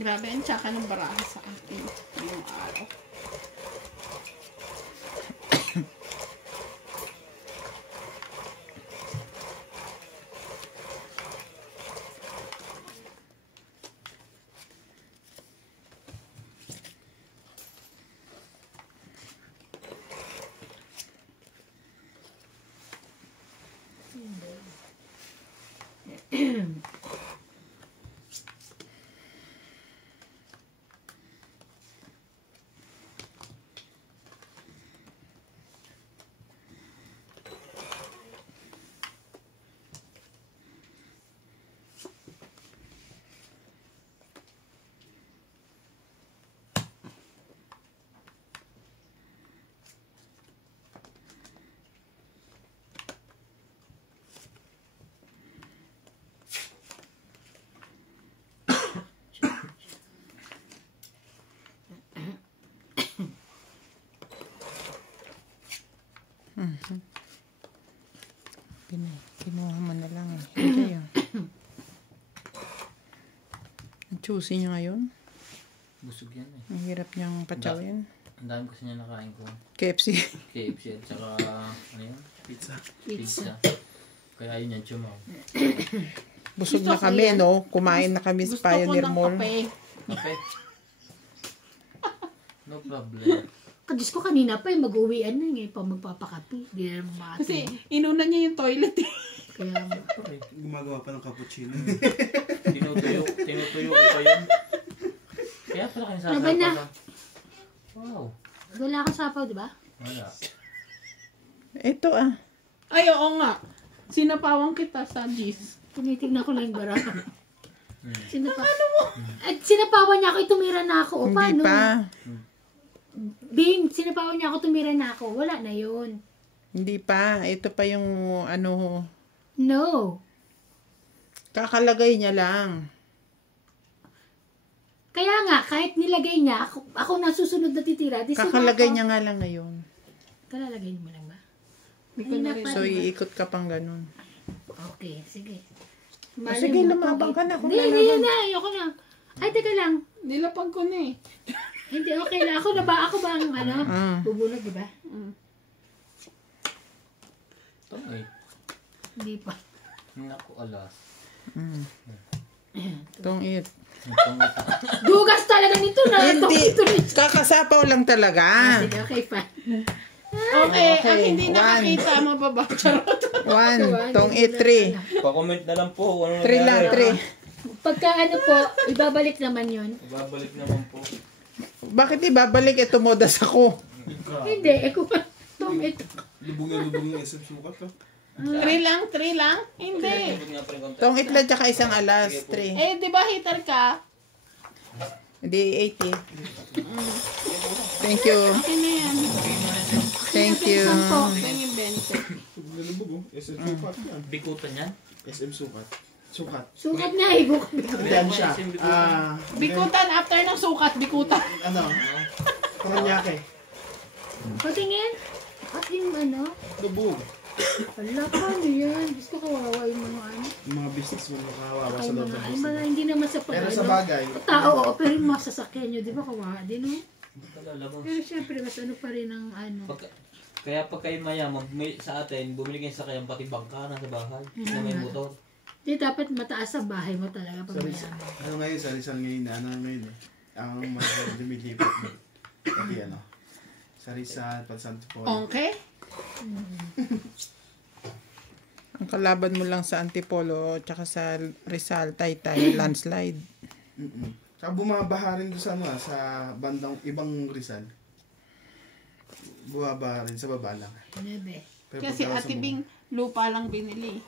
Grabe ang tsaka ng baraha sa atin ngayong araw. Kinuha mo na lang. Hindi yun. Ang choosy niya ngayon. Busog yan eh. Ang hirap niyang patsawin. Ang dami kasi niya nakain ko. KFC. KFC at saka ano yun? Pizza. Kaya yun yan, chumaw. Busog na kami, no? Kumain na kami sa Pioneer Mall. Kape? No problem. Diyos ko kanina pa mag-uwian na ngayon pa magpapakape. Di na mati. Kasi inuna niya yung toilet eh. Kaya gumagawa pa ng cappuccino. Tinutuyo ko pa yun. Kaya pala kayo sasapaw Laban na. ka. Wow. Wala kang sapaw, di ba? Wala. Ito Ay, oo nga. Sinapawan kita sa G's. Tinitignan ko lang yung baraha. Ano mo? At sinapawan niya ako, tumira na ako. O Hindi paano? pa. Bing, sinapawan niya ako, tumira na ako. Wala na yun. Hindi pa. Ito pa yung ano. No. Kakalagay niya lang. Kaya nga, kahit nilagay niya, ako nasusunod na titira. Di Kakalagay niya nga lang ngayon. Kalalagay niyo mo lang ba? Hindi ko na rin. So, iikot ka pang ganun. Okay, sige. Sige, lumabang ka na. Kung Hindi na. Ayoko na. Ay, teka lang. Nilapag ko na eh. Hindi, okay lang. Ako ba ang ano? Bubunod, di ba? Ito eh. Hindi pa. Naku, alas. Don't eat. Dugas talaga nito na. Hindi. Kakasapaw lang talaga. Sige, okay, fine. Okay, ang hindi nakakita, mababa. Charot. 1, don't eat 3. Pa-comment na lang po. 3 lang, 3. Pagka ano po, ibabalik naman yun. Ibabalik naman po. Bakit ibabalik ito modas ako? Hindi, kung ito. Lubong yung SM sukat ka. 3 lang? Hindi. Tong itla tsaka isang alas, 3. Eh, di ba heater ka? Hindi, 80. Thank you. Okay na yan. Thank you. Sampo. Yan yung 20. Nalubog oh. SM sukat yan. Bikutan yan? SM sukat. Sukat. Sukat na, ibuk. Yan siya. Bikutan, after ng sukat, bikutan. Ano? Paranyake. Patingin. At yung ano? Lubog. Wala pa, ano yan? Gusto ko kawawa yung mga ano. Yung mga business mo nakawawa Ay, sa loob mga, ng ay, business. mga hindi naman sa pag Pero sa bagay. Tao, oo, pero yung mga sasakyan nyo, di ba kawawa din, no? Talalabas. Pero syempre, mas ano pa rin ang ano. Kaya pag kayo mayaman, sa atin, bumili kayo sa kayang pati bangka na sa bahay na may motor. Di dapat mataas sa bahay mo talaga pag Sorry, mayaman. ano ngayon, sa Rizal ngayon na, ano ngayon eh. Ang mga lumilipat mo. Pati ano. Sa Rizal, pati Santo Polo. Okay? Ang kalaban mo lang sa Antipolo tsaka sa Rizal, Taytay, landslide. Saka bumabaha rin doon sa, ano, sa bandang ibang Rizal. Bumabaha rin sa baba lang. Nebe. Pero Kasi pagka sa Ate Bing, lupa lang binili.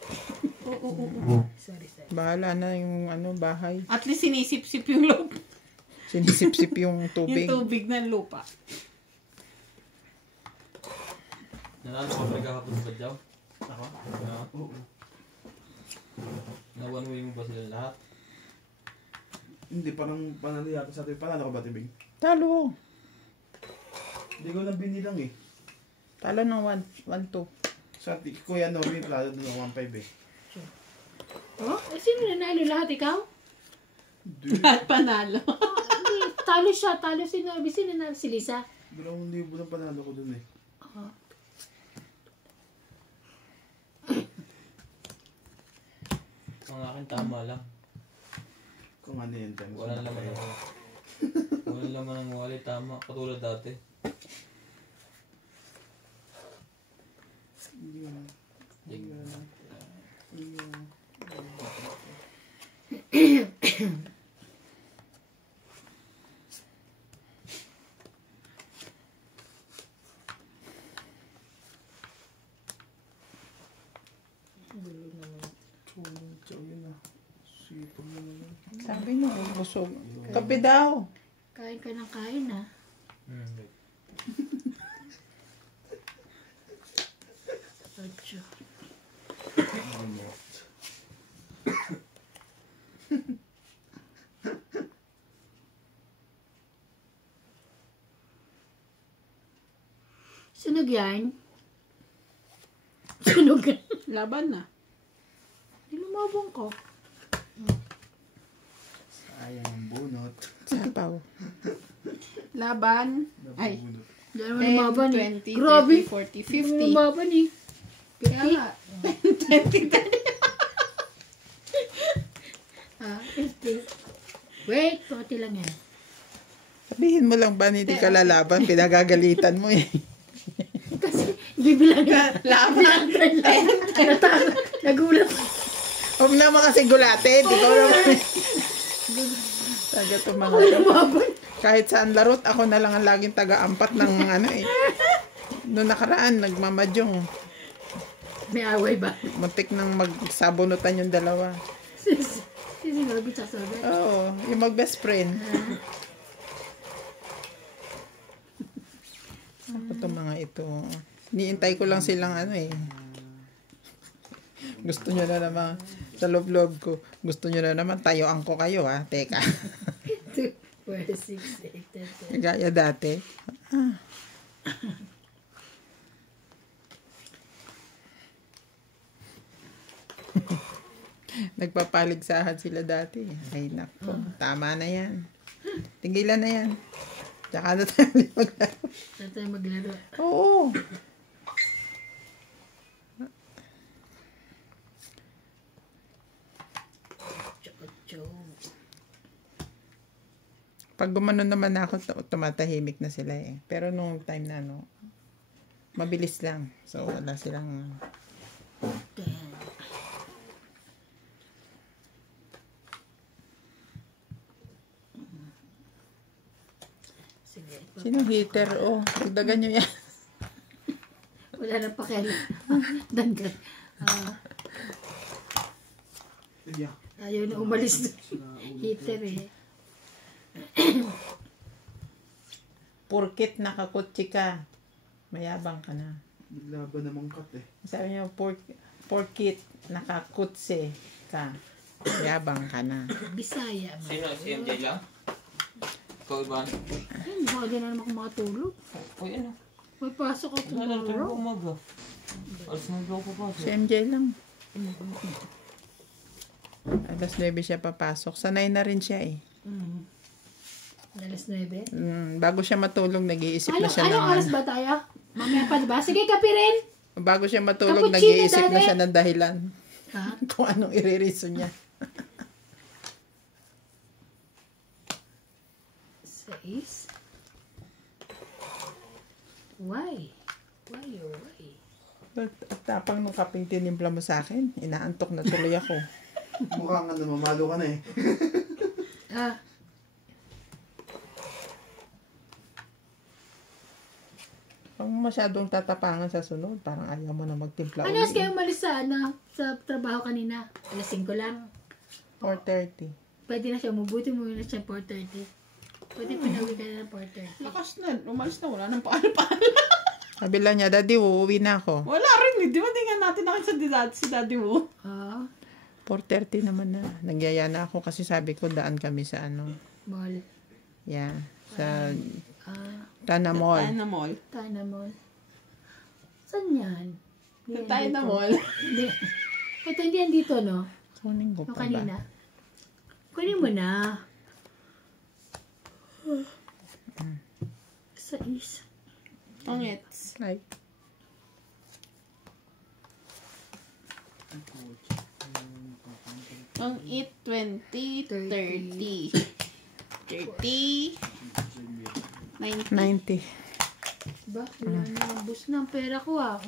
Sorry. Bahala na yung ano, bahay. At least sinisip-sip yung lupa. Sinisip-sip yung Yung tubig. tubig ng lupa. Nanalo ka ba kahapon sa Badyaw? Ako? Oo. Na-one way mo ba sila lahat? Hindi, parang panalo yata sa atin. Panalo ka ba, Tibing? Talo. Hindi ko na binilang eh. Talo ng 1-2. Sa atin, Kuya Nomi, plano doon ng 1.5 eh. Oh, sino nanalo lahat? Ikaw? Lahat panalo. Hindi, talo siya. Talo si Norby. Sino na si Lisa? 2,000 lang panalo ko dun eh. Ang akin tama lang. Kung ano yun, times. Walang laman ako. Walang laman ng wallet, tama. Katulad dati. Sabi mo, busog. Kape daw. Kain ka ng kain, ha? Ocho. Sunog yan? Sunog yan? Laban na. Lumabong ko. Sayang ang bunot. Sapaw. Laban. Ay. Nabunot. Hindi naman lumaban eh. 20, Grabe. 30, 40, Hindi 50. lumaban eh. Kaya nga. 20, 30. Ah, 50. Wait, konti lang yan. Sabihin mo lang ba hindi ka lalaban? Pinagagalitan mo eh. Kasi, bibilang Laban. Natakot. Nagulat. Huwag naman kasi gulatin. Ikaw naman. Taga to mga Ako lumaban. kahit saan larot, ako na lang ang laging taga-ampat ng ano eh. Noong nakaraan, nagmamadyong. May away ba? Muntik nang magsabunutan yung dalawa. Sinabi sa sabi. Oo, yung mag-best friend. Ako itong mga ito. Niintay ko lang silang ano eh. Gusto nyo na naman, sa loob-loob ko, gusto nyo na naman, tayoan ko kayo ha. Teka. 2, 4, 6, 8, 10. Gaya dati. Ah. Nagpapaligsahan sila dati. Ay nako, tama na yan. Tigilan na yan. Tsaka na tayo maglaro. Saan tayo maglaro? Oo. Chocho. Pag gumano naman ako, tumatahimik na sila eh. Pero nung time na no, mabilis lang. So wala silang... 10. Sige. Sinong heater? Oh, dagdagan nyo yan. Wala nang pakialam. Danggan. Yeah. Ayaw na umalis. Heater eh. Porkit nakakutsi ka, mayabang ka na. Laban namang kat eh. Sabi niyo, porkit nakakutsi ka, mayabang ka na. Bisaya man. Sino? Si MJ lang? Ikaw, Ivan? Hindi mo din naman ako makatulog. Uy, ano? May pasok ako Nalala ko tomorrow. umaga. Alas na daw ko pa. Si MJ lang. Alas 9 siya papasok. Sanay na rin siya eh. Alas 9. Bago siya matulog, nag-iisip na siya Anong oras ng... ba tayo? Mamaya pa diba? Sige, kape rin. Bago siya matulog, Cappuccino, nag-iisip na Daddy. siya ng dahilan. Ha? Kung anong iririso niya. 6. Why? Why or why? At tapang nung kaping tinimpla mo sa akin, inaantok na tuloy ako. Mukhang ano, mamalo ka na eh. Ah, Pag masyadong tatapangan sa sunod, parang ayaw mo na magtimpla ano oras kayo umalis sa, sa trabaho kanina? Alas 5 lang. 4:30. Pwede na siya, mabuti mo na siya 4:30. Pwede pinawin ka na ng 4:30. Lakas na. Umalis na. Wala nang paano-paano. Sabi lang niya, Daddy, uuwi na ako. Wala rin. Di ba tingnan natin nakita si daddy mo? Ah, 4:30 naman na. Nagyaya na ako kasi sabi ko, daan kami sa ano. mall. Yeah, sa Ah, Tana Mall. Tayo na mall. Tana Mall. Saan yan? Hindi yan Tayo na dito. mall. Hindi. Ito hindi yan dito, no? Kunin ko Yung pa kanina. ba? Kunin mo na. 6. Ongets. Ay, Ang 20, 30. 30. 90. 90. Ba? Wala na. Bus na ang pera ko ah.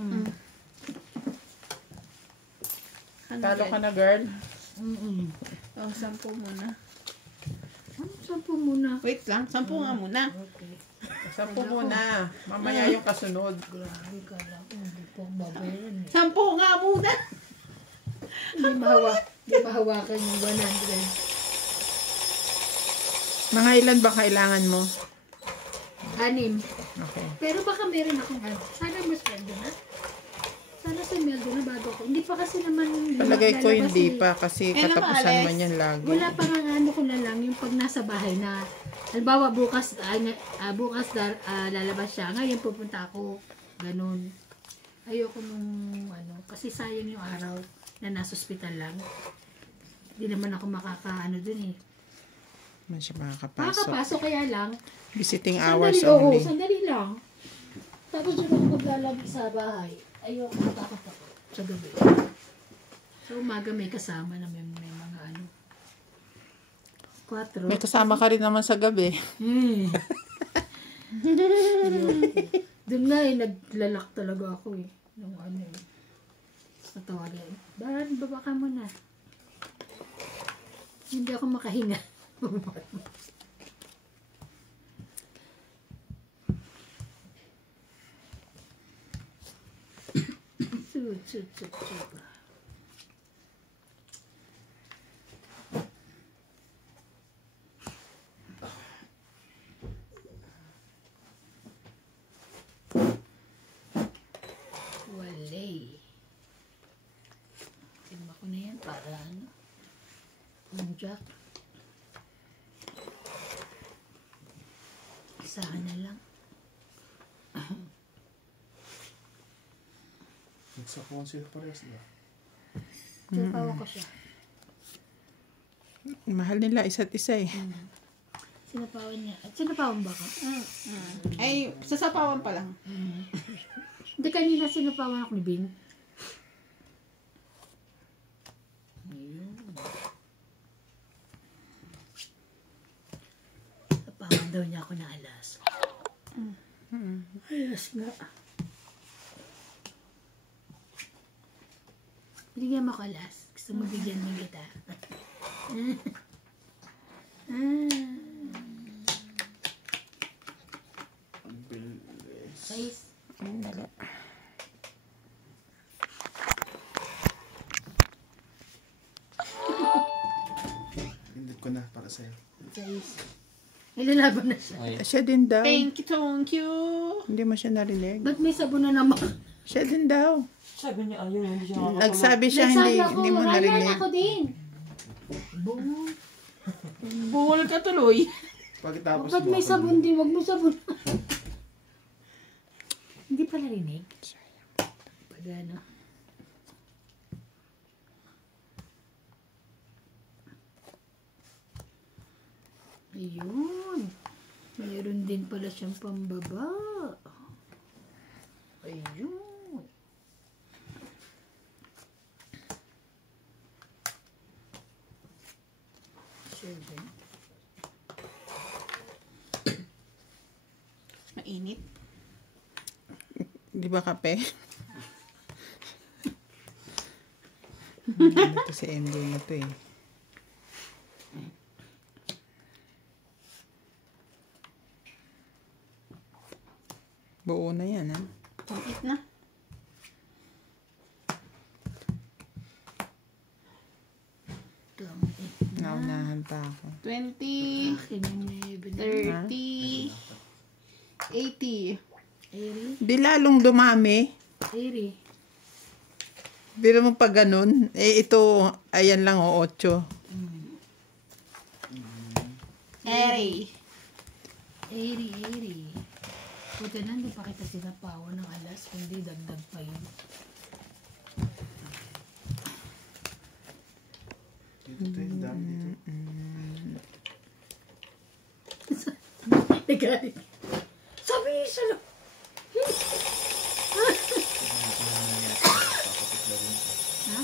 Talo ka na, girl. Oh, 10 muna. Ano, 10 muna? Wait lang, 10 nga muna. Okay. 10 muna. Mamaya yung kasunod. Grabe ka lang. Hindi po ang babayaran eh. 10 nga muna. Hindi mahawakan yung 100. Mga ilan ba kailangan mo? 6. Okay. Pero baka meron akong ano. Sana mas sweldo na. Sana sa meldo na bago ako. Hindi pa kasi naman Palagay ko lalabas hindi eh. pa kasi Eh, katapusan namales. man yan lagi. Wala pa nga ano ko na lang yung pag nasa bahay na halimbawa bukas lalabas siya. Ngayon pupunta ako. Ganun. Ayoko nung ano. Kasi sayang yung araw na nasa ospital lang. Hindi naman ako makakaano dun eh. Man siya makakapasok. Makakapasok kaya lang. Visiting hours Oo, only. sandali lang. Tapos yun ako maglalagi sa bahay. Ayoko, takot ako sa gabi. Sa umaga may kasama na may mga ano. 4. May kasama ka rin naman sa gabi. Doon nga eh, naglalak talaga ako eh. Nung ano eh. Natawagan. Bahan, baba ka muna. Hindi ako makahinga. Sud. Walay. Tignan ko na yan para ano. Jack. Isahan na lang. Nagsakuhan sila parehas ba? Sinapawan ko siya. Mahal nila isa't isa eh. Sinapawan niya. At sinapawan ba ka? Ay, sasapawan pa lang. Hindi kanina sinapawan ako ni Bing. Ayun. Sinapawan daw niya ako ng alas. Alas nga. Binigyan mo ko alas. Gusto mo bigyan mo kita. Ang bilis. Guys, Pindot ko na para sa'yo. guys. Nilalaban na siya. Okay. Siya din daw. Thank you. Hindi mo siya narinig. Ba't may sabon na naman? Siya din daw. Sabi niya ayaw, hindi siya makakatulog. Nagsabi siya Nagsabi hindi mo Ryan, narinig. ako din. Boom. Bungol ka tuloy. Pagkatapos Ba't may sabon din? Wag mo sabon. Hindi pala rinig. Pag ano. Ayun. Mayroon din pala siyang pambaba. Ayun. Seven. Mainit. Di ba kape? Ano to si MJ na to eh. Buo na yan ha. Mainit na. Naunahan pa ako. 20, Akin yung nebe na. 30, 80. Eri. Di lalong dumami. Eri. Pero mo pa ganun, eh ito, ayan lang o, 8. Eri. Eri. Buti na, hindi pa kita sinapawan ng alas, kundi dagdag pa yun. Dito tayo, dami dito. Nagalit. Sabi niya siya lang. Ha?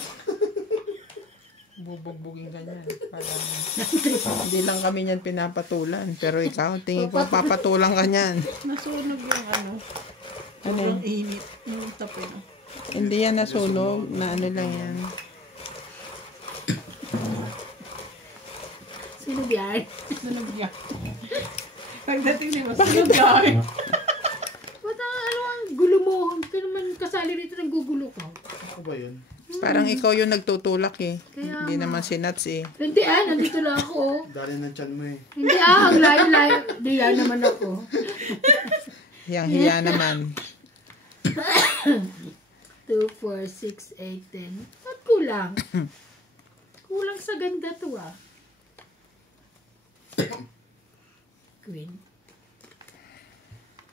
Bubugbugin ganyan. Parang, hindi lang kami niyan pinapatulan. Pero ikaw, tingin ko papatulan ka niyan. Nasunog yung ano. Ano Sobrang yun? init. Yung tapo. Hindi yan nasunog. Na ano lang yan. Sino biyan? Sunog yan. Pagdating ni mo, sunog yan. Ba't ano ang gulo mo? Kaya naman kasali rito ng gugulo ko. Ako ba yun? Parang ikaw yung nagtutulak eh. Kaya Hindi nga. naman si Nats eh. Hindi nandito lang ako. Dali ng tiyan mo eh. Hindi ang layo-layo. Hindi naman ako. Yang hiya naman. 2, 4, 6, 8, 10. Ba't kulang? Kulang sa ganda to ah. Queen.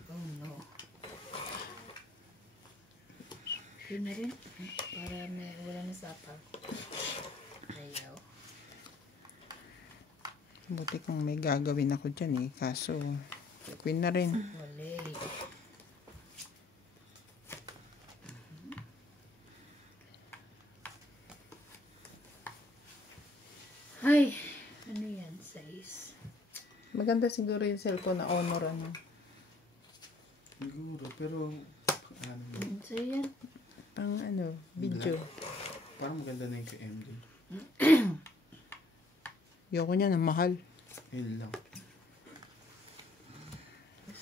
Oh no. Queen na rin. Para may wala na sapaw. Ayaw. Buti kung may gagawin ako dyan eh. Kaso, queen na rin. Wala. Ay, ano yan? 6. Maganda siguro yung cellphone na Honor ano. Siguro, pero ano, So yan. Pang ano, video. parang maganda na yung kay MJ. Yoko niya na mahal. Yun lang.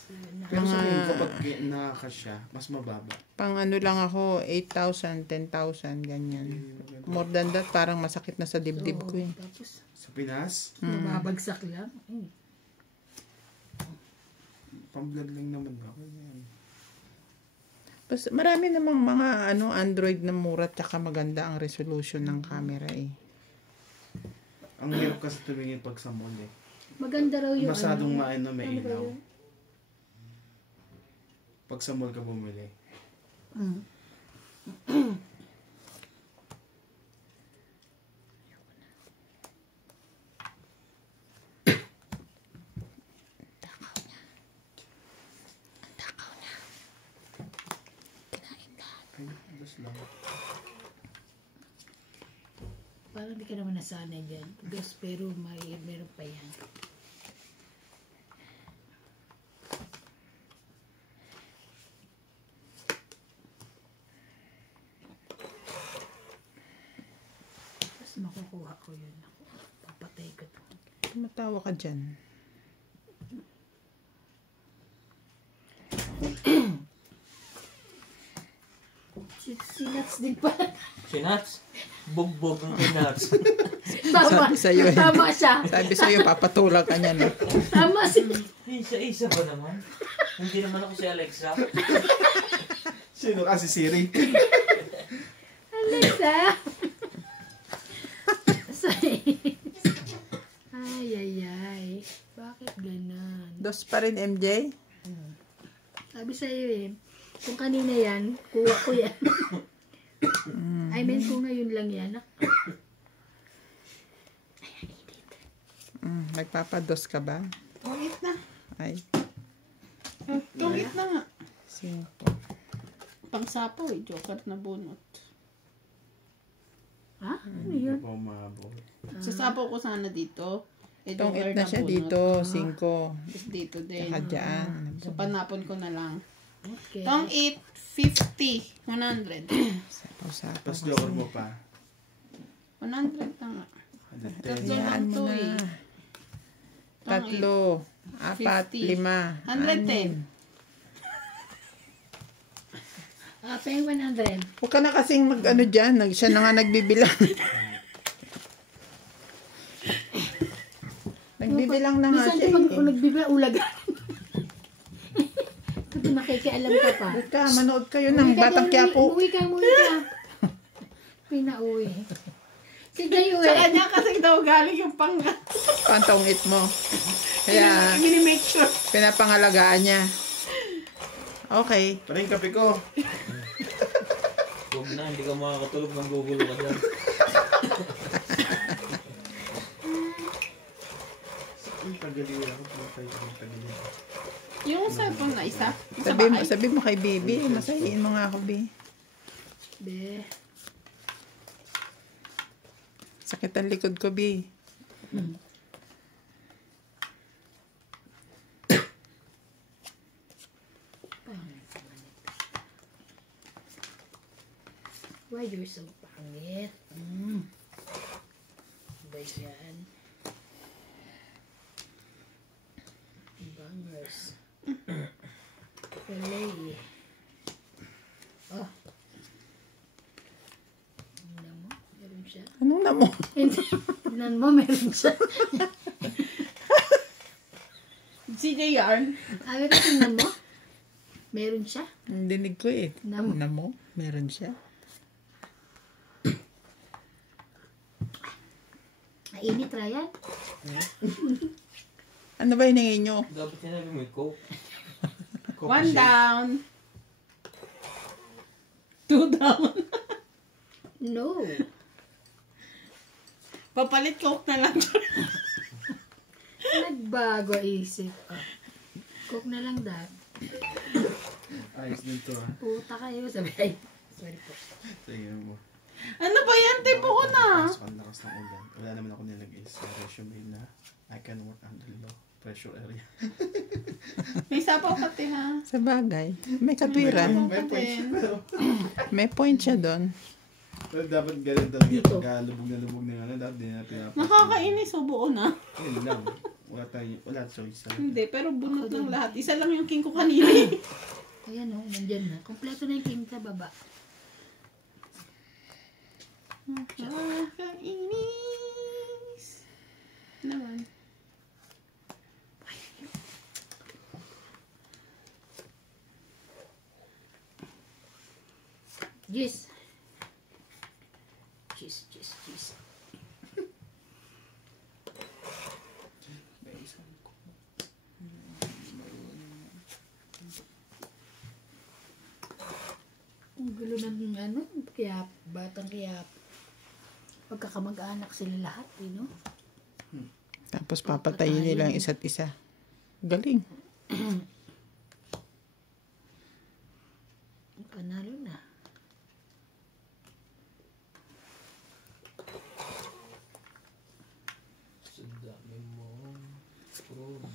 Mga... Pero sa tingin ko, pag nakakasya, mas mababa. Pang ano lang ako, 8,000, 10,000, ganyan. More than that, parang masakit na sa dibdib ko eh. Tapos, Sa Pinas, mababagsak lang. pang-vlog lang naman ba? Yan. Basta, marami namang mga ano Android na mura tsaka maganda ang resolution ng camera eh. Ang hirap kasi tumingin pag sa mall eh. Maganda raw yung Masadong ano. maano, may Ano ba ilaw. yun? Pag sa mall ka bumili. Mm. Ay, das lang. Parang di ka naman nasanay dyan. Gas, pero meron pa yan. Tapos makukuha ko yun. Papatay ko to. Tumatawa ka dyan. Sinats din pala. Si Nats, bugbog ang kay Nats. Tama. Sabi sa'yo eh. Tama siya. Sabi sa'yo, papatulang ka niyan eh. Tama si... Isa-isa ba naman? Hindi naman ako si Alexa. Sino kasi Siri? Alexa. Ay. Bakit ganon? Dos pa rin MJ? Sabi sa'yo eh, kung kanina yan, kuha ko yan. I mean, kung ngayon lang yan. Nagpapados ka ba? Tungit na. Ay, Tungit na nga. simpo. Pangsapaw eh. Joker na bunot. Ha? Ano Hindi yun? pa umabot. Sasapaw ko sana dito. Eh, Tungit joker na siya bunot. dito, 5. Tapos dito din. Saka dyan. So, panapon ko na lang. Okay. Tong 8, 50, 100. Sapaw-sapaw Tapos kasi. joker mo pa. 100 na nga. 110. Tatlo lang Hayaan mo to na. eh. 3, 4, 50. 5, 110. Pa yung 100. Huwag ka na kasing mag-ano dyan. Siya na nga nagbibilang. Nagbibilang na nga Minsan siya. pag eh. nagbibigay, ulagan. Kasi makikialam ka pa. Huwag ka, manood kayo ng Batang Quiapo. Uwi ka. Pinauwi. Si Jay uwi. Sa kanya kasi daw galing yung panggat. Pantongit mo. Kaya, Mini-make sure. pinapangalagaan niya. Okay. Pero yung kape ko. Huwag na, hindi ka makakatulog ng gugulo ka dyan. Yung Tagaliwa ako. Pumatay ko ng tagaliwa. Yung cellphone na isa. Sa bahay. Sabi mo kay baby, masahiin mo nga ako, be. Be. Sakit ang likod ko, be. Why you're so pangit? Ba yan? Bangers. Palay. Oh. Tingnan mo, meron siya. Anong na mo? Hindi. Tingnan mo, meron siya. CJ yarn. Ay, pero tingnan mo. Meron siya. Ang dinig ko eh. Namo. Namo? Meron siya. Mainit, Ryan. Ano ba hiningin nyo? Dapat sinabi mo, Coke. One down. 2 down. No. Papalit coke na lang. Nagbago isip. Oh. Cook na lang dad. Ayos din to ah. Puta kayo. Sabi, ay. Sorry po. Sige mo. Ano ba yan? Tipo ko na. Pasok ang lakas ng ulan. Wala naman ako nilagay sa resume na I can work under low pressure area. May sapaw pati ha. Sa bagay. May katwiran. May point siya pero. May point siya doon. Pero dapat ganun talaga. Dito. Pagka lubog ng ano, dapat din na pinapas. Nakakainis. So buo na. Yun lang. Wala choice talaga. Hindi. Pero bunot lang lahat. Isa lang yung king ko kanina. Ayan o, nandyan na. Kompleto na yung king sa baba. Nakakainis. Naman. Yes. Cheese, cheese, cheese. Ang gulo ng ano, kaya batang kaya pagkakamag-anak sila lahat, no? Tapos papatayin nila ang isa't isa. Galing. Panalo na. Sa dami mo. Problema.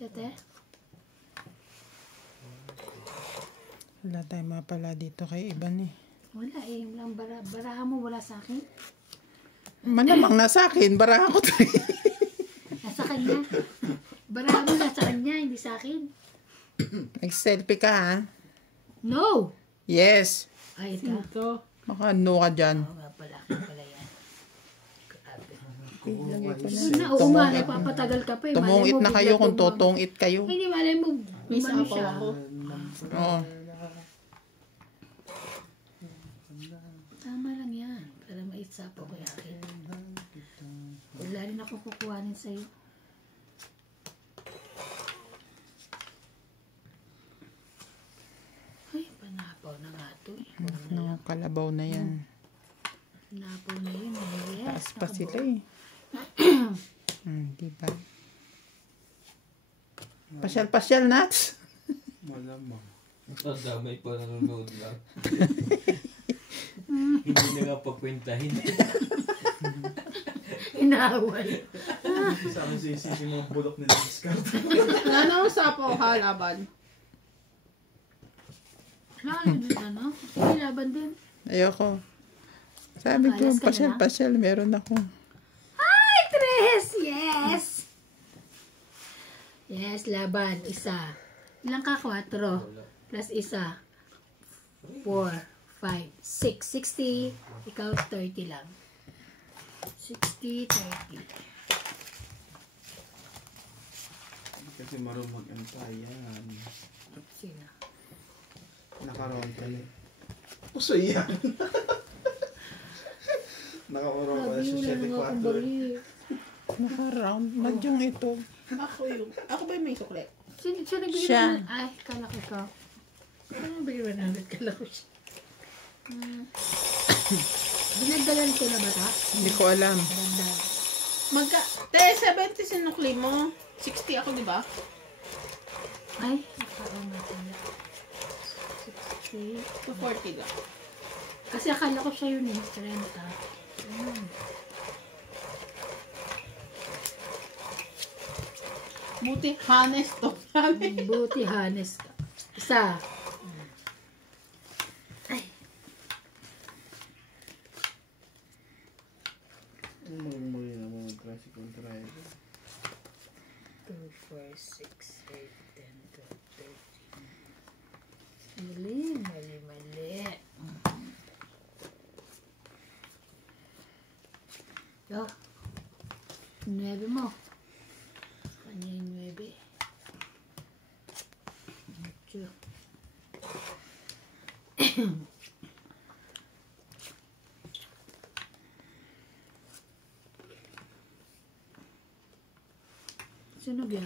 Ate? Wala tayong mapala dito kay Iban eh. Wala eh. Walang baraha mo wala sa akin. Malamang nasa akin. Baraha ko to eh. Nasa kanya. Baraha mo nasa kanya, hindi sa akin. Nag-selfie ka ha? No! Yes. Ay, ito. Ito. Baka ano ka dyan. Oo nga pala. Ako pala yan. Grabe. Lagay ko na. Ano na, oo nga, nagpapatagal ka pa eh. Tumungit Malay mo, na kayo bigla kung tumama. totongit kayo. Hindi, malay mo. May umano sapaw siya. ako. Oo. Tama lang yan. Para maitsapo ko yung akin. Wala rin ako kukuhanin sa'yo. Ay, panapaw na nga ito eh. Nakakalabaw na yan. Panapaw na yun eh. Yes, Taas pa nakabaw. sila eh. Diba? Pasyal-pasyal nuts. Malamang. Ang damay pa nanonood lang. Hindi na nga pagkwentahin. Inaway. Sa akin sisisi mga bulok nila discount. Ano ang sapaw ha? Laban. Laban din ano? May laban din. Ayoko. Sabi ko, Alas ka na? pasyal-pasyal. Meron ako. Ay, Tres! Yes! Yes, laban. Isa. Ilang ka? 4. Plus isa. 4, 5, 6. 60. Ikaw 30 lang. 60, 30. Kasi marunong mag-empay yan. Sino? Nakaroon ka na. Puso yan. Nakaroon ka na Grabe, siya wala na nga akong 74. bali. Naka-round. Nadyong ito. Ako ba yung may sukle? Siya nagbigay Siya. ng... Ay, kala ko ikaw. Ano nagbigay ng 100? Kala ko siya. Dinagdagan ko na ba ito? Hindi ko alam. Dinagdagan. Te, 70 sinukli mo. 60 ako, di ba? Ay, nakaroon na pala. 60. 240 lang. Kasi akala ko siya yun eh. 30. Buti, honest to. Buti hanes ka. Isa. Ay. Muli na mga tricycle driver. 2, 4, 6, 8, 10, 12, 13. Mali. Yo. 9 mo. Kanya yung 9. 8. Sunog yan.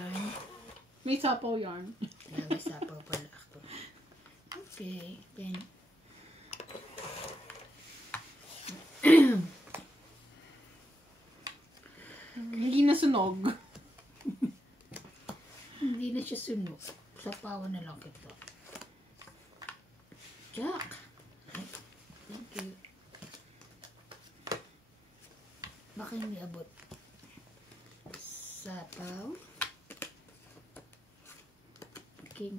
May sapaw yarn. May sapaw pala ako. Okay, then. Hindi na sunog. Hindi na siya sunog. Sapawan na lang kita. Jack! Ay, thank you. Baka hindi abot. Sapaw. King.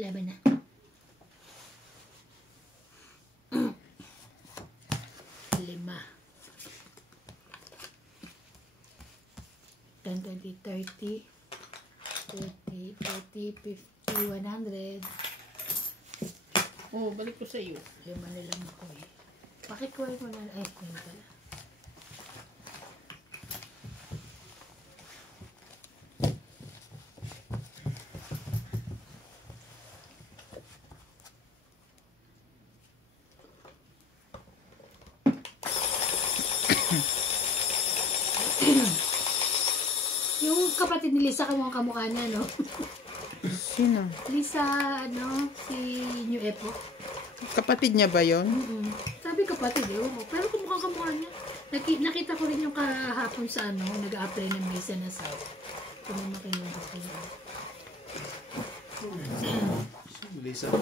Laban na. Lima. 10, 20, 30, 30, 40, 50, 100. Oh, balik ko sa iyo. Lima na lang ako eh. Pakikuha mo na. Ay, yun pala. Yung kapatid ni Lisa, kamukha niya, no? Sino? Lisa, si New Epoch. Kapatid niya ba yon? Sabi kapatid, pero kamukha niya. Nakita ko rin yung kahapon sa nag-a-apply ng visa na South. Kumamakay yung kapatid. Lisa.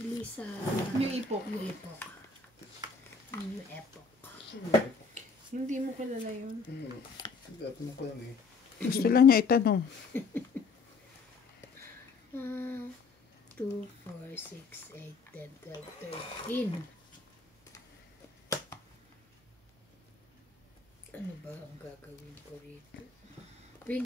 Lisa. New Epoch. New Epoch. New Epoch. Hindi mo kilala yun. Dapat mo ko lang eh. Gusto lang niya itanong. 2, 4, 6, 8, 10, 12, 13. Ano ba ang gagawin ko rito? Pin.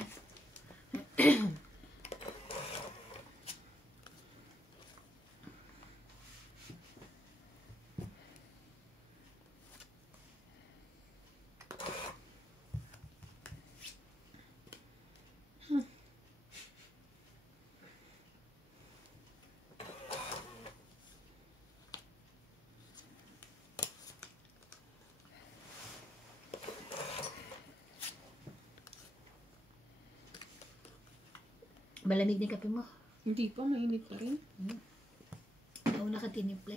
Malamig na yung kape mo. Hindi pa, mainit pa rin. Nauna ka tinimple.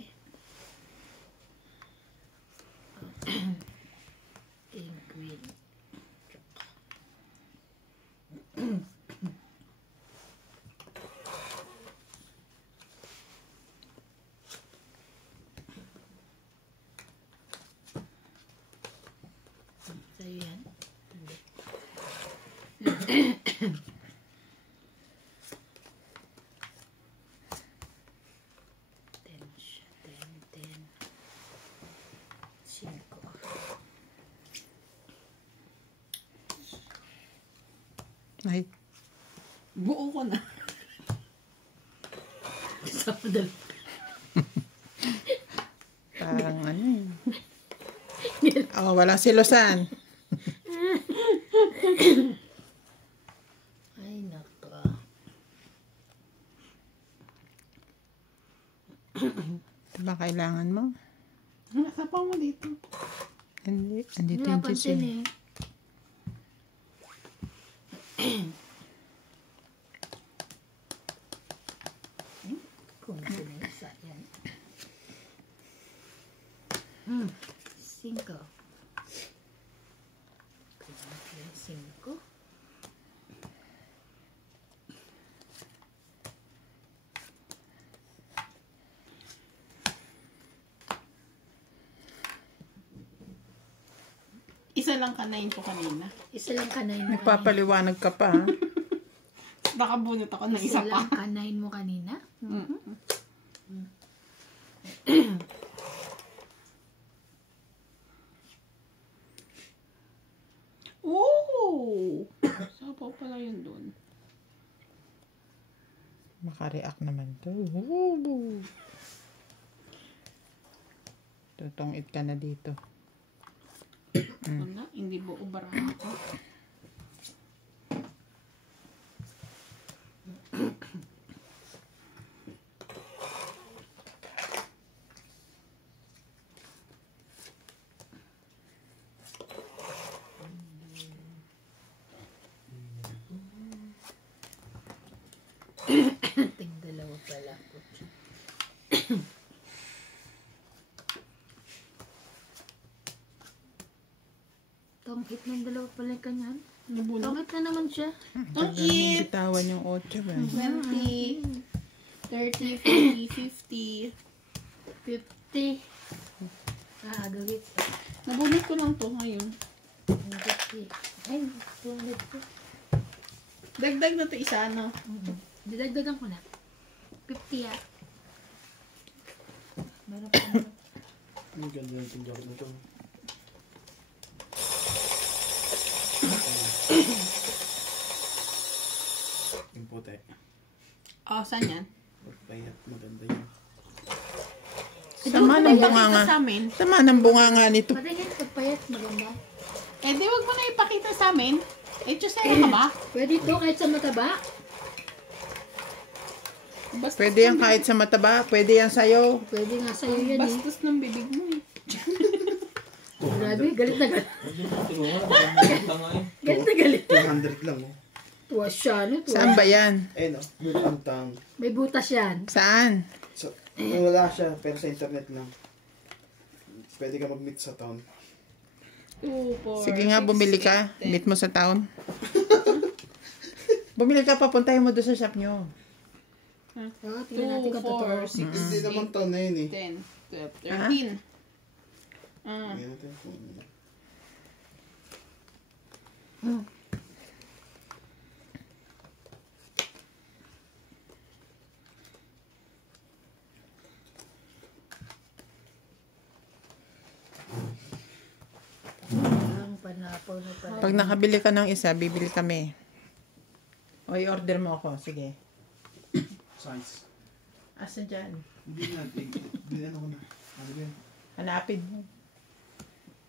King, queen. Sa'yo yan? Hindi. 5. Ay, Buo ko na. Sa madal. parang ano eh. Oh, walang silosan. Ay, naka. Ito ba kailangan mo? Sapaw mo dito. Hindi, andito Hindi yung napansin cheese. eh. Kung sinisa yan. 5. 5. Isa lang kanain ko kanina. Isa lang kanain mo kanina. Nagpapaliwanag ka pa, ha? Baka bunot ako ng Isa isa lang pa. kanain mo kanina? Oo! Sapaw pala yun doon. Makareact naman to. Tutungit ka na dito. Wala, hindi buo barahan ko. Tig-dalawa pala. Tongit ng dalawa pala yung kanyan. Nabunot. Tongit na naman siya. Don't Tagal mong eat! bitawan yung 8, ba? 20, 30, 40, 50. 50. Agawit. Nabunot ko lang to ngayon. 50. Ay, 200 Dagdag na to isa, no? Didagdagan ko na. 50 ah. Meron pa naman. Ang ganda ng tinjak na to. Yung puti. Oh, saan yan? Pagpayat, maganda yun. Sama ng bunganga. Sa amin. Sama ng bunganga nito. Patingin, pagpayat, maganda. Eh, di wag mo na ipakita sa amin. Eh, Chusera ka ba? Pwede to kahit sa mataba. Bastos Pwede yan kahit sa mataba. Pwede yan sa'yo. Pwede nga sa'yo yan eh. Bastos ng bibig mo eh. Grabe, galit na galit. Tulungan, nakalimutan nga eh. Galit na galit. 200 lang, oh. Tuwa siya, no? Tuwa. Saan ba yan? Ayun, oh. Yung tang-tang. May butas yan. Saan? So, wala siya, pero sa internet lang. Pwede ka mag-meet sa town. 2, 4, Sige nga, bumili ka. Meet mo sa town. Bumili ka, papuntahin mo doon sa shop nyo. Oh, tingnan natin 2, kung totoo. 4, 6, Hindi naman town na yun, eh. 10, 12, Ah? 13. Ah. Tingnan natin kung ano. Ang panapaw na pala. Pag nakabili ka ng isa, bibili kami. O, i-order mo ako. Sige. Size. Asa dyan? Hindi na, ano ko na. Ano ba yun? Hanapin mo.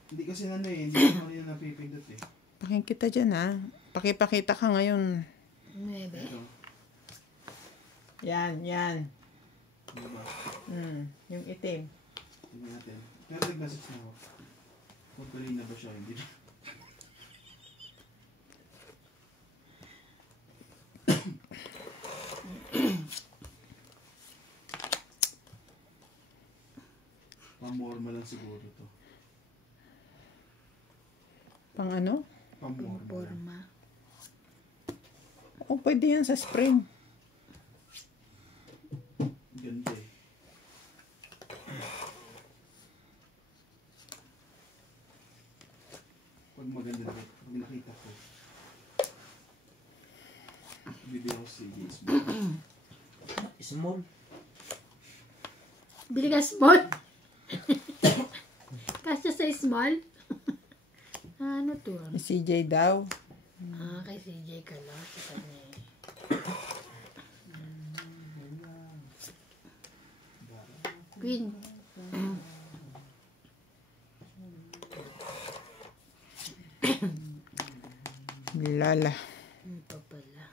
Hindi kasi ano eh, hindi ko rin napipindot eh. Paking kita dyan, ha? Pakipakita ka ngayon. 9. Ito, Yan, yan. ano ba? Yung itim. Tingnan natin. Pero nag-message na ako. Kung tuloy na ba siya, hindi ba? Pamorma lang siguro to. Pang ano? Pamorma. Forma. O, pwede yan sa spring. Ganda eh. Pag maganda na, pag nakita ko, video ko si Facebook. Small. Bili ka small. Kasya sa small. Ano to? Si CJ daw. Ah, kay CJ ka lang. Sa kanya eh. Queen. Lala. Ano pa pala?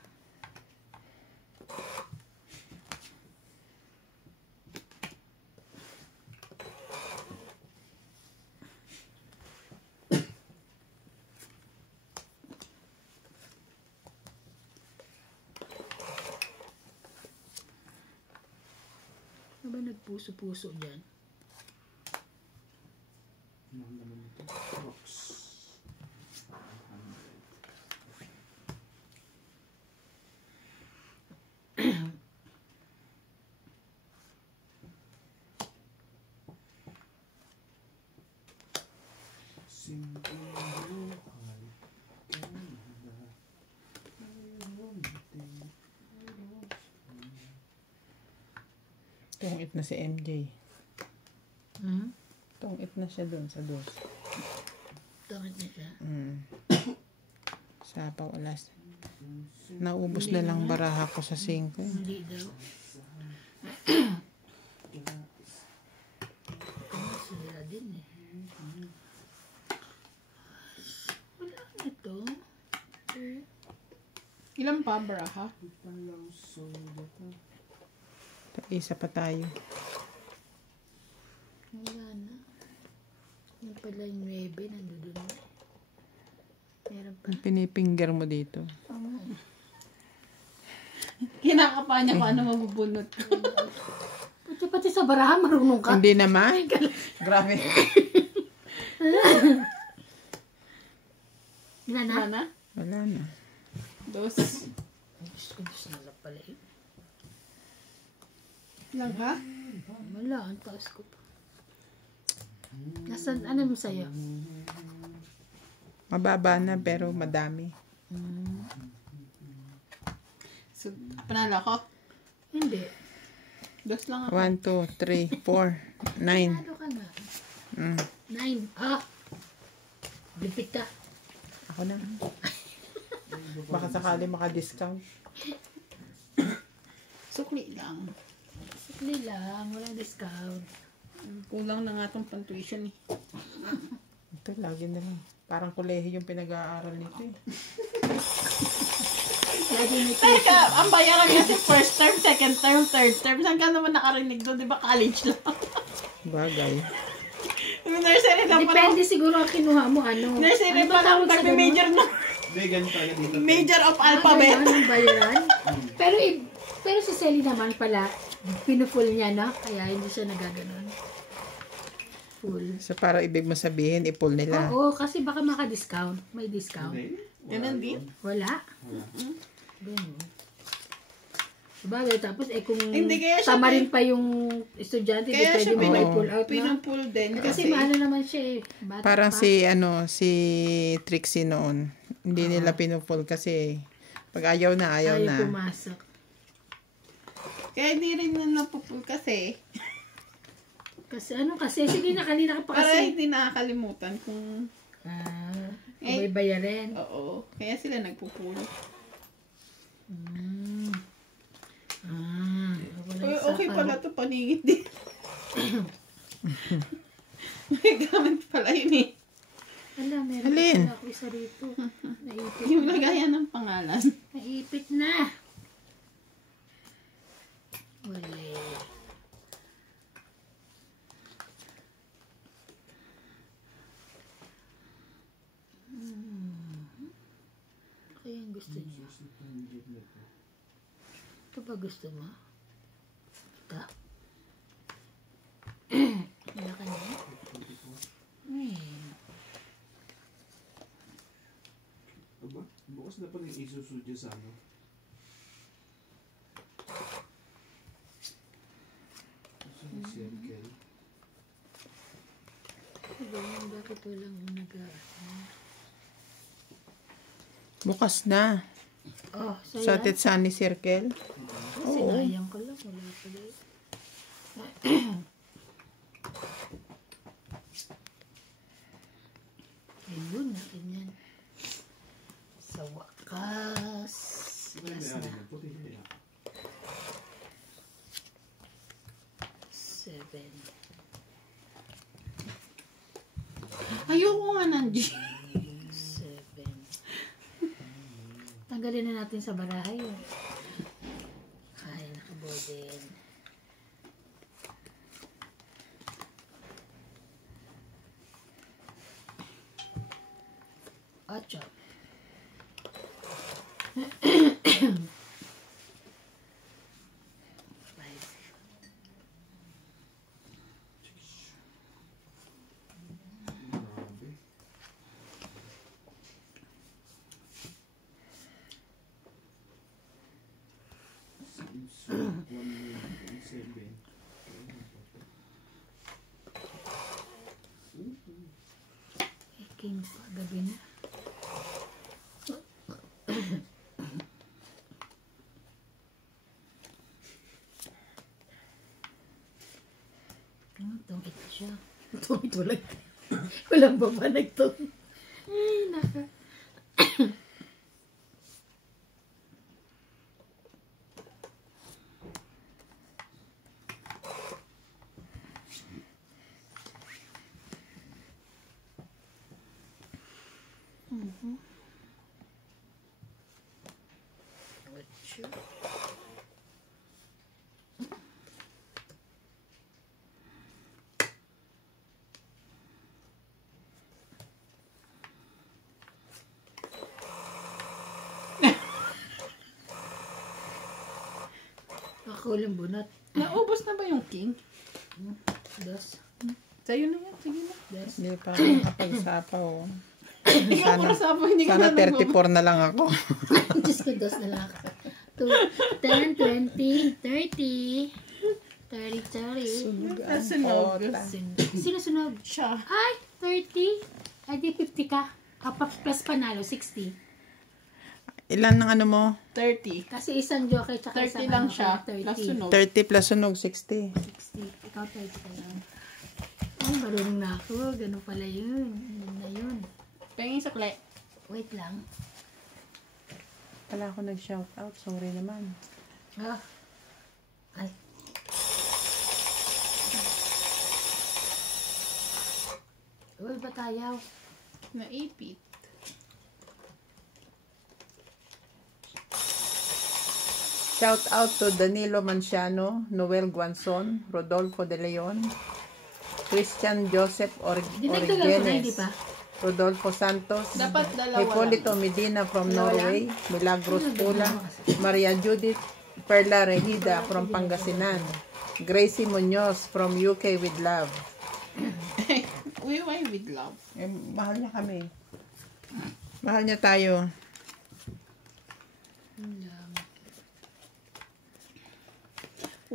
ba nagpuso-puso dyan? Ano naman ito? Rocks. 2-8 na si MJ. Hmm? 2-8 na siya doon sa dos. Tangit na siya. Sapaw alas. Naubos na lang baraha ko sa 5. Hindi daw. Sira din eh. Wala na to. Ilan pa, baraha? Isa pa tayo. Wala na. Yung pala yung 9, nandun na. Meron pa. Ang pinipinger mo dito. Kinakapa niya kung ano mabubunot. Pati sa baraha, marunong ka. Hindi naman. Grabe. Wala na? Wala na? Wala na. Dos. Diyos na lang pala eh. Lang ha? Wala, ang taas ko pa. Nasaan, ano mo sa'yo? Mababa na pero madami. So, panalo ko? Hindi. Dos lang ako. 1, 2, 3, 4, 9. Ano ka na? 9. 9. Lipit ka. Ako na. Baka sakali maka-discount. Sukli lang. Sikli lang, walang discount. Kulang na nga itong pantuition eh. Ito, lagi na lang. Parang kolehiyo yung pinag-aaral nito eh. Lagi may Teka, ang bayaran kasi first term, second term, third term. Saan ka naman nakarinig doon? Di ba college lang? Bagay. Yung nursery lang pala. Depende siguro ang kinuha mo, ano. Nursery Ano ba pa lang. tawag sa ganun? Major na. Hindi, ganun talaga dito. Major of Ah, alphabet. ganun ang bayaran? Pero si Selly naman pala, pinufull niya na, kaya hindi siya nagaganon. Full. So, para ibig mo sabihin, i-pull nila. Oo, kasi baka maka-discount. May discount. Hindi. Ganun din. Wala. Ganun. Sabagay, tapos kung Hindi, kaya siya tama rin pa yung estudyante, di Kaya pwede siya mo i-pull out na. pinupull din. Kasi maano naman siya eh. Bata Parang pa. si Trixie noon. Hindi nila pinupull kasi pag ayaw na, ayaw Ayaw na. pumasok. Kaya hindi rin na napupull kasi. Kasi, sige na, kanina ka pa Para kasi. hindi nakakalimutan kung... Kung may bayarin. Oo. Kaya sila nagpupull. Walang Okay saka. pala to paningit din. May gamit pala yun eh. Wala, meron Alin? pala ako isa rito. Naipit Yung na. lagayan ng pangalan. Naipit na. Wala eh. Kaya ang gusto niya. Ito ba gusto mo? Ito? Wala ka na? Aba, bukas na pala yung isusudya sa ano. Circle. Bakit walang Bukas na. Oh, Sa saya. Tetsani Circle. Sinayang ko lang. Wala pala. Ayun, natin yan. Sa wakas. Last na. Puti niya. 7. Ayoko nga ng G. 7. Tanggalin na natin sa barahay yun. Ay, nakabodin. Ocho. Five. 7. King pa, gabi na. Tungit siya. Tungit walang. Walang baba nagtungit. Ay, naka. Ako lang bunot. Naubos na ba yung king? Dos. Sa'yo na yan. Sige na. Dos. Hindi pa ako nakapagsapaw. Ikaw puro sa po. Hindi ka Sana na nagbubukas. 34 na lang ako. Diyos ko, dos na lang ako. 10, 20, 30, 30, 30. Nasunog. Sino sunog? Siya. Ay, 30. Ay, di 50 ka. Plus panalo, 60. Ilan ng ano mo? 30. Kasi isang joker tsaka 30 isang lang ano, siya. 30. Plus sunog. 30 plus sunog, 60. 60. Ikaw 30 ka lang. Ay, marunong na ako. Ganun pala yun. Yun na yun. Pengin sa kle. Wait lang. Wala ako nag-shout out. Sorry naman. Ah. Ay. Uy, batayaw. Naipit. Shout out to Danilo Manciano, Noel Guanzon, Rodolfo De Leon, Christian Joseph Dinagdagan ko na, hindi Orgenes, pa? Rodolfo Santos, Dapat dalawa Hipolito Medina from Norway, Milagros Pula, Maria Judith Perla Regida from Pangasinan, Gracie Munoz from UK with love. We went with love. Eh, mahal niya kami. Mahal niya tayo.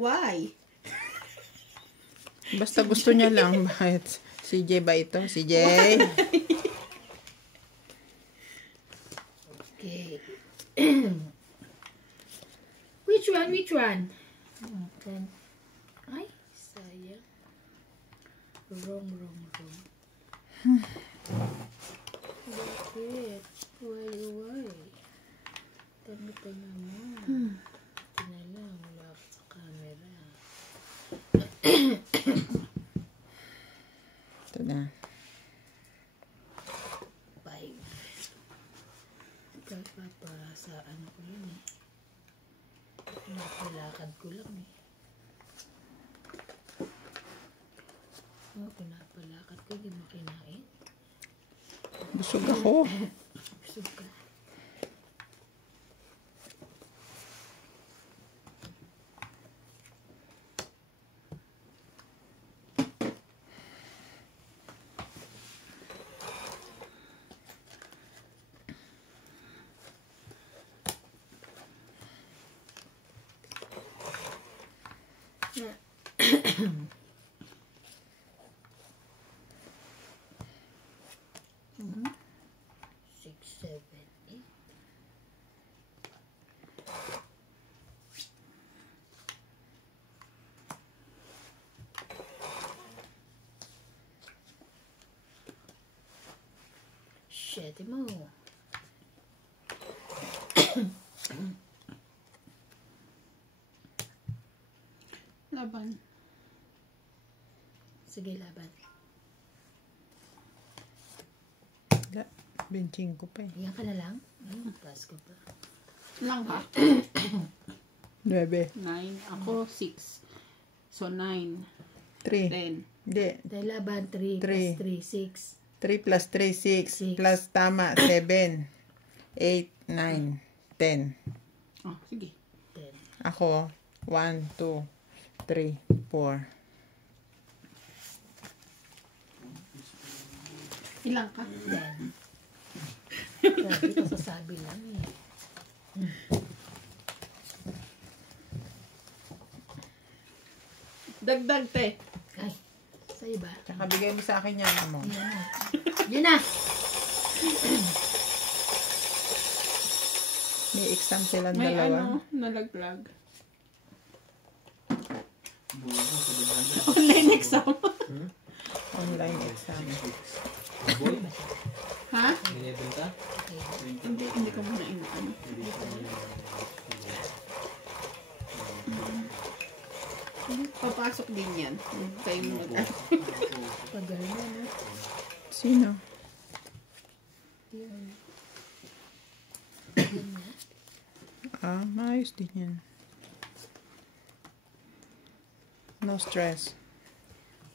Why? Basta gusto niya lang. Bakit? Si Jay ba ito? Si Jay? Okay. Which one? Which one? Okay. Ay, sayang. Wrong. Bakit? Why? Tanga mo. Ito na lang. Wala ako sa camera. Ito na. 5. Sa ano ko yun eh. Napalakad ko lang eh. Pinapalakad ko, hindi mo kinain. Busog ako. Busog ka. Six, 7, 8. Shit mo. Laban. Sige, laban. Benching ko pa eh. Iyan ka na lang. Ay, taas ko pa. Lang ha? 9. 9. Ako 6. So 9. 3. 10. Hindi. Dahil laban, 3 Three. plus 3, 6. 3 plus 3, 6. Six. Plus tama, 7. 8, 9, 10. Oh, sige. 10. Ako, 1, 2, 3, 4. Ilang ka? 10. Grabe, kasasabi lang eh. Dagdag, te. Ay, sa'yo ba? Tsaka bigay mo sa akin yan, mo. Yan na. Yan na. May exam silang May dalawa. ano, nalaglag. Buwan ko sa Buganda. Online exam. Online exam. Boy, Ha? binibenta? Hindi ko muna inaano. Papasok din yan. Huwag kayo mag Tagal na, no? Sino? Yan. Maayos din yan. No stress.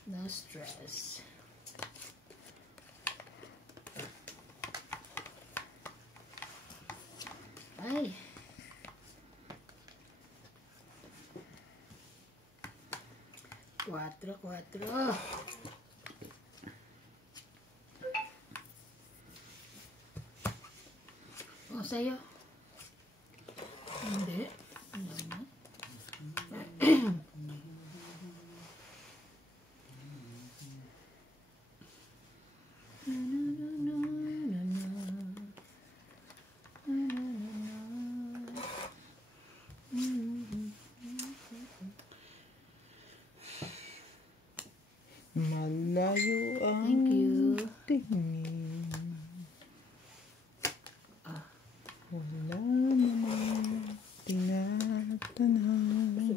No stress. Ay. Cuatro. O, sa'yo. Hindi. Malayo ang Thank you. tingin. Wala namang tinatanaw.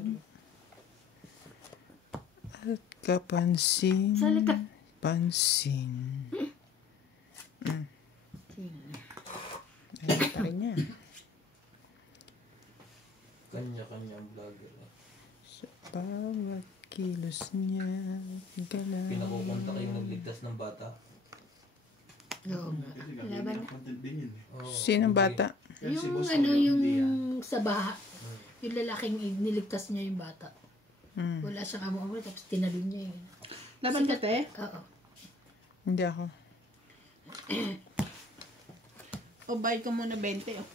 At kapansin, Salita. pansin. Sige. Ayun pa rin niya. Kanya-kanya ang vlogger. Sa bawat kilos niya, galaw. Pinakukunta kayong nagligtas ng bata. Oo nga. Kasi Laban gagawin na. na content din yun. Oh, Sinong bata? Kaya si Yung Boss ano, Tolo, yung hindi yan. sa baha. Yung lalaking niligtas niya yung bata. Hmm. Wala siyang amo-amo, tapos tinalon niya yun. Laban ka, te? Oo. Hindi ako. O, buy ko muna 20. Oh.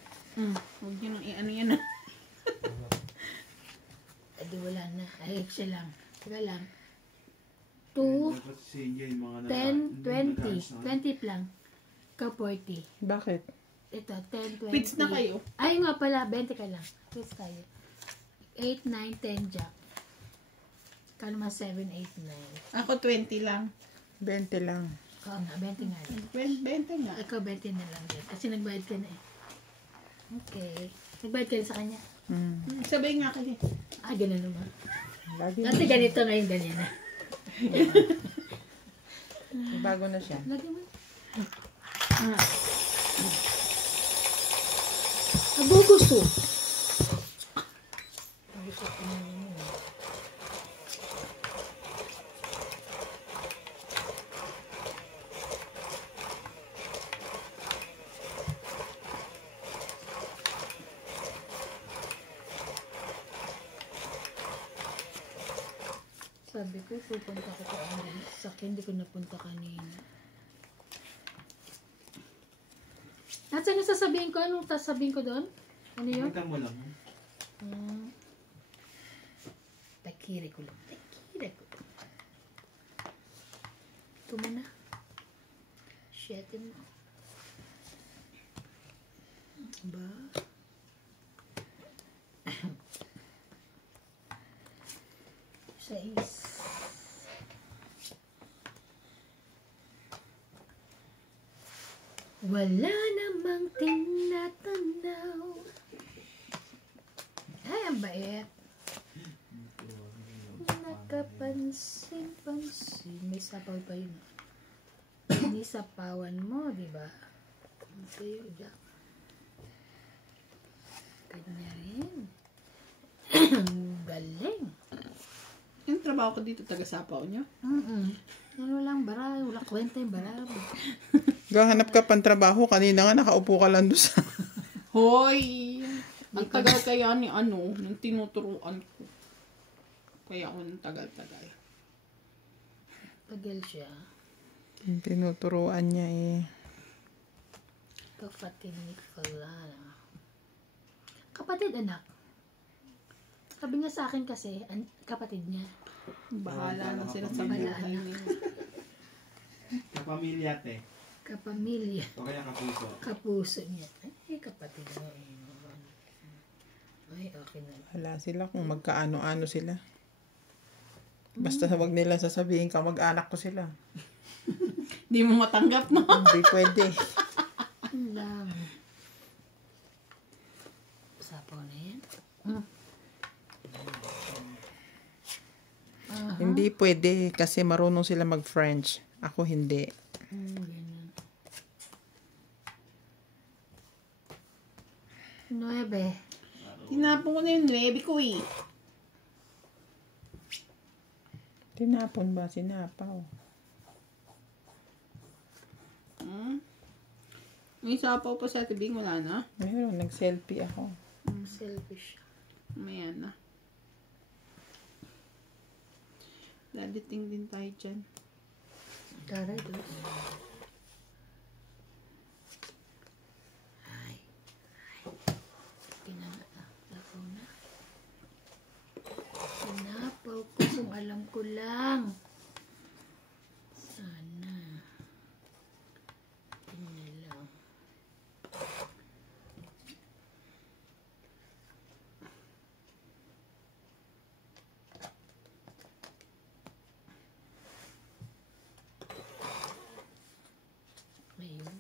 Huwag nyo nang i-ano yan. Adi wala na. Ay, siya lang. Teka lang. 2, Dapat si Jay, mga 10, 20. nag-aayos na. 20 lang. Ikaw 40. Bakit? Ito, 10, 20. Pits na kayo. Ay, nga pala. 20 ka lang. Pits tayo. 8, 9, 10 jack. Ikaw naman 7, 8, 9. Ako 20 lang. 20 lang. Oo nga, 20 nga lang. 20 nga. Ikaw 20 na lang din. Kasi nagbayad ka na eh. Okay. Nagbayad ka rin sa kanya. Sabay nga kayo. Ah, ganun naman. Lagi Dati ganito, ngayon ganyan na. bago na siya. Lagi mo. Agugusto. Sabi ko, pupunta ko sa amin. Sa akin, hindi ko napunta kanina. At saan yung sasabihin ko? Anong sasabihin ko doon? Ano yun? Kita mo lang. Takiri ko lang. Takiri ko. Ito mo na. Shetin mo. Ba? Sais. Wala namang tinatanaw. Ay, ang bait. Nakapansin-pansin. May sapaw pa yun. Hindi sapawan mo, di ba? Ito yun, Jack. Kanya rin. Galing. Yung trabaho ko dito, taga-sapaw nyo. Ano lang, bara. Wala kwenta yung bara. Gahanap ka pang trabaho. Kanina nga nakaupo ka lang doon sa... Hoy! Ang tagal kaya ni ano, nung tinuturuan ko. Kaya ako nang tagal-tagal. Tagal siya. Tinuturuan niya eh. Kapatid ni Falana. Kapatid, anak. Sabi niya sa akin kasi, kapatid niya. Bahala na sila sa buhay nila. Kapamilya, te. Kapamilya. O kaya kapuso. Kapuso niya. Ay, kapatid mo. Ay, okay na. Wala sila kung magkaano-ano sila. Basta wag nila sasabihin ka, mag-anak ko sila. Di mo matanggap, no? Hindi pwede. Ang lang. Sapaw na yan. Hindi pwede kasi marunong sila mag-French. Ako hindi. Ganyan. 9. Tinapon ko na yung 9 ko eh. Tinapon ba? Sinapaw. May sapaw pa sa tibing, wala na. Meron, nag-selfie ako. Selfish. Maya na. Laditing din tayo dyan. Taray, dos. Ay. Lakaw na. Sinapaw ko kung alam ko lang. Sana. Yun lang. Ayun.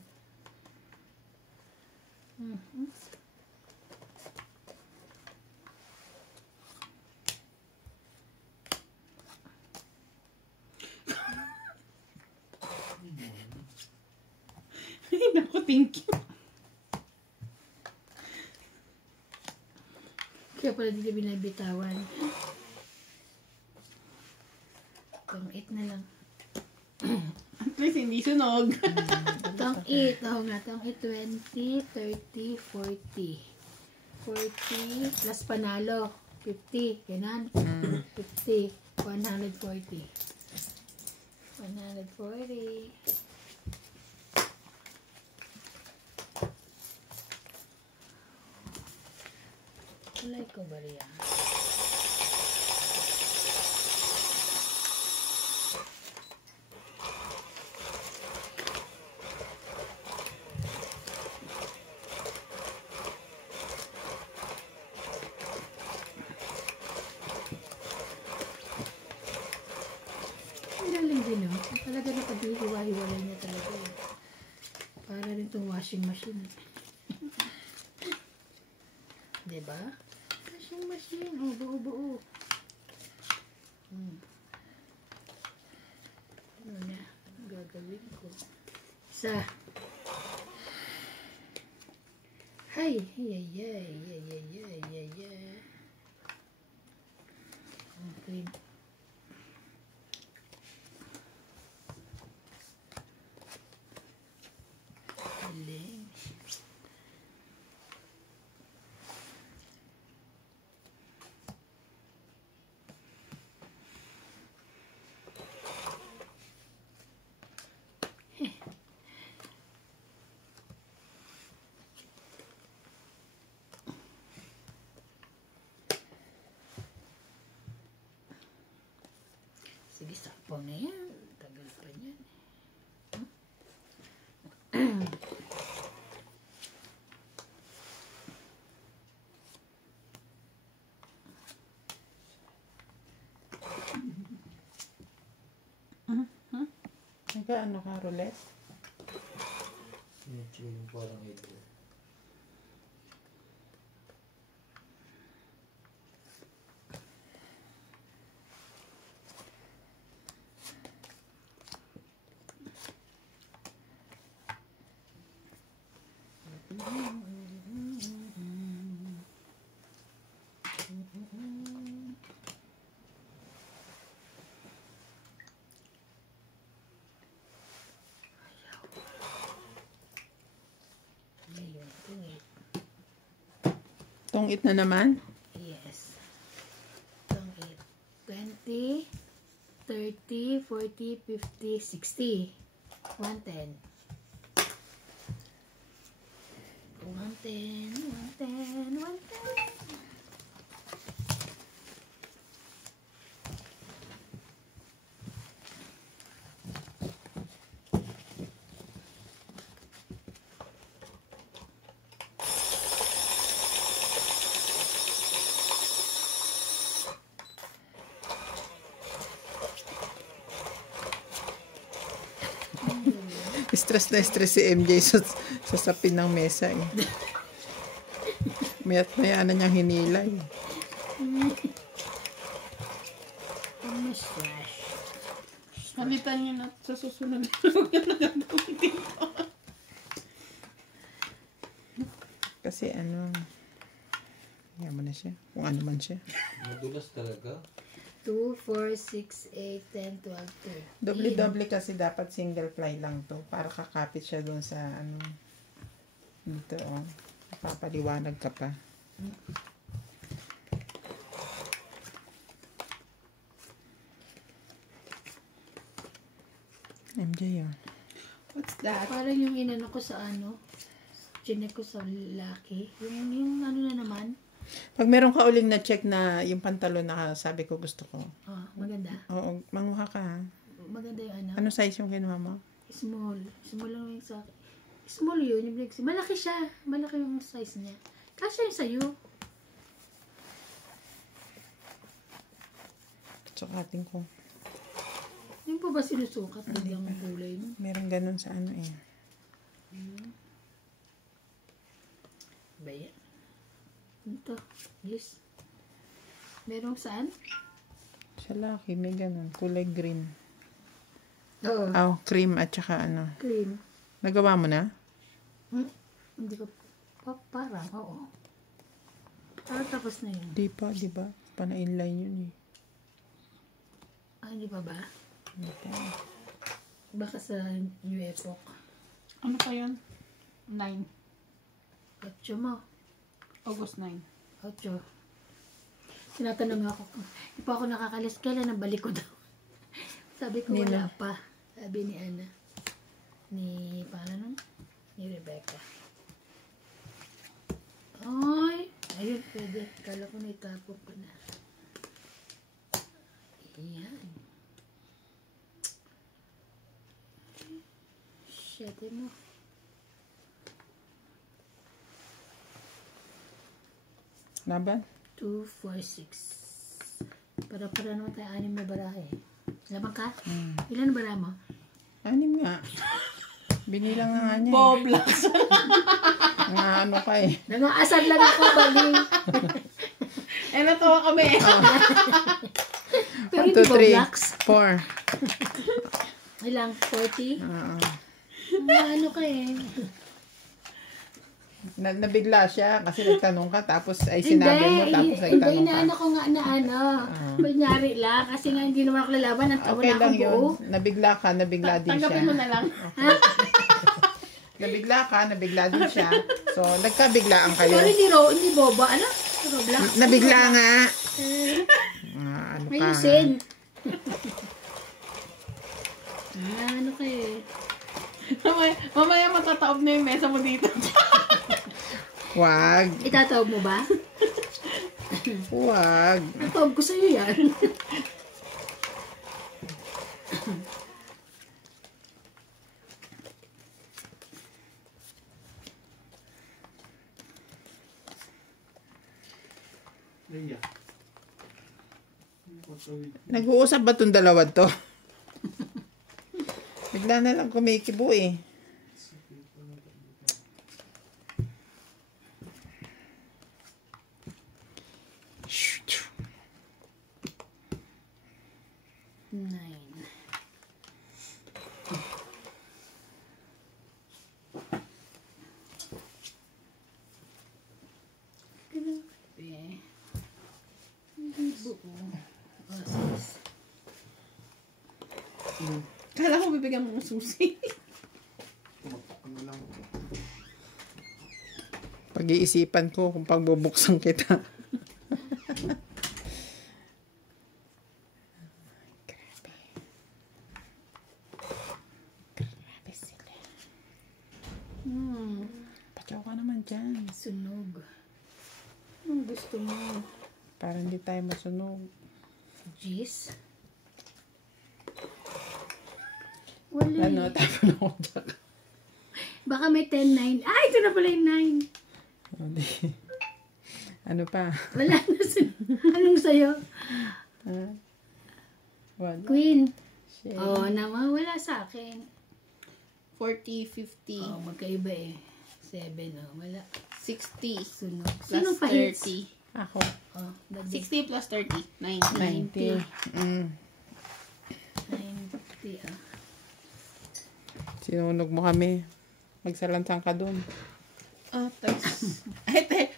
Ay, naku, thank you. Kaya pala dito binabitawan. Tong 8 na lang. At least hindi sunog. Tong 8. Oo nga, tong 8, 20, 30, 40. 40 plus panalo. 50. Ganon. 50. 140. 140. Kulay ko ba riyan? Ang galing din, no? Talaga nakapaghihiwa-hiwalay niya talaga. Para rin itong washing machine. Diba? Washing machine. Oh, buo-buo. Ano na? Ang gagawin ko? Isa. Hay! Yay. Okay. Galing. Sige, sakpo na yan. Tagal pa yan. Nag-ano ka, Roles? Yung parang ito. Ngayon, tungit. Tungit na naman? Yes. Tungit. 20, 30, 40, 50, 60. 110. 110. na stress si MJ sa sapin ng mesa eh. Mayat maya na niyang hinilay. Mas fresh. Palitan niyo na sa susunod. Huwag na nagagamitin ko. Kasi yaman na siya. Kung ano man siya. Madulas talaga. 2, 4, 6, 8, 10, 12, 13. Doble-doble kasi dapat single ply lang to. Para kakapit siya dun sa dito oh. Papaliwanag ka pa. MJ oh. What's that? Parang yung inano ko sa chinek ko sa laki. Yung ano na naman. Pag meron ka uling na check na yung pantalon na sabi ko gusto ko. Oh, maganda. Oo, manguha ka ha. Maganda yung ano. Ano size yung kinuha mo? Small. Small lang yung sa akin. Small yun. Yung malaki siya. Malaki yung size niya. Kasya yung sa'yo. Sukatin ko. Yung po ba sinusukat? Biglang kulay mo. Meron ganun sa Ba yan? Ito. Yes. Merong saan? Sa laki, may ganun. Kulay green. Oo. Oh, cream at saka Cream. Nagawa mo na? Hindi ko. Parang, oo. Parang tapos na yun. Di pa, di ba? Pana-inline yun eh. Hindi pa ba? Di pa. Baka sa New Epoch. Ano pa yun? 9. 8 mo. August 9. 8. Tinatanong ako kung di pa ako nakakalis. Kailan ang balik ko daw? Sabi ko wala pa. Sabi ni Ana. Ni Rebecca. Ay! Ayun, pwede. Kala ko naitapon ko na. Ayan. Shit mo. Laban? 2, 4, 6. Para naman tayo 6 na barahe. Laban ka? Ilan na bara mo? 6 nga. Binilang na nga niya. Boblas. Nga ka eh. Nangaasar lang ako, baling. Natawa kami. 1, Pero hindi 2, ba 3, blacks? 4. Ilang? 40? Oo. Ano ka eh? Nabigla siya kasi nagtanong ka tapos ay sinabi mo tapos Hindi, nagtanong ka. inaano ko nga na Kunyari lang, kasi nga hindi naman ako lalaban at Okay wala lang akong buo. yun. Nabigla ka, nabigla din siya. Tanggapin mo na lang. Nabigla ka, nabigla din siya. So, nagkabiglaan kayo. Pero hindi boba. Ano? Roblox? Nabigla nga. Ano ka? Ayusin. Ano kayo? Mamaya matataob na yung mesa mo dito. Wag. Itatawag mo ba? Wag. Tatawag ko sa'yo yan. Iya. Nag-uusap ba itong dalawa to? Bigla na lang kumikibo eh. Nine. Grabe. Hindi buo. Sis. Kala ko bibigyan mo ng susi. Ano lang. Pag-iisipan ko kung pagbubuksan kita. Grabe sila. Patsaw ka naman dyan. Sunog. Anong gusto mo? Para hindi tayo masunog. Jeez. Wala Ano, eh. tapon ako dyan. Baka may 10-9. Ah, ito na pala yung 9. Ano pa? Wala na anong sa'yo? Wala. Queen. Shit. Oh, nawawala sa akin. 40, 50, Oh, magkaiba eh. 7, wala. 60, Sunod. plus Sino pa hits? 30. Ako. Oh, dagdag. 60 plus 30, 90. 90. 90, Sinunog mo kami. Magsalansang ka dun. Tags.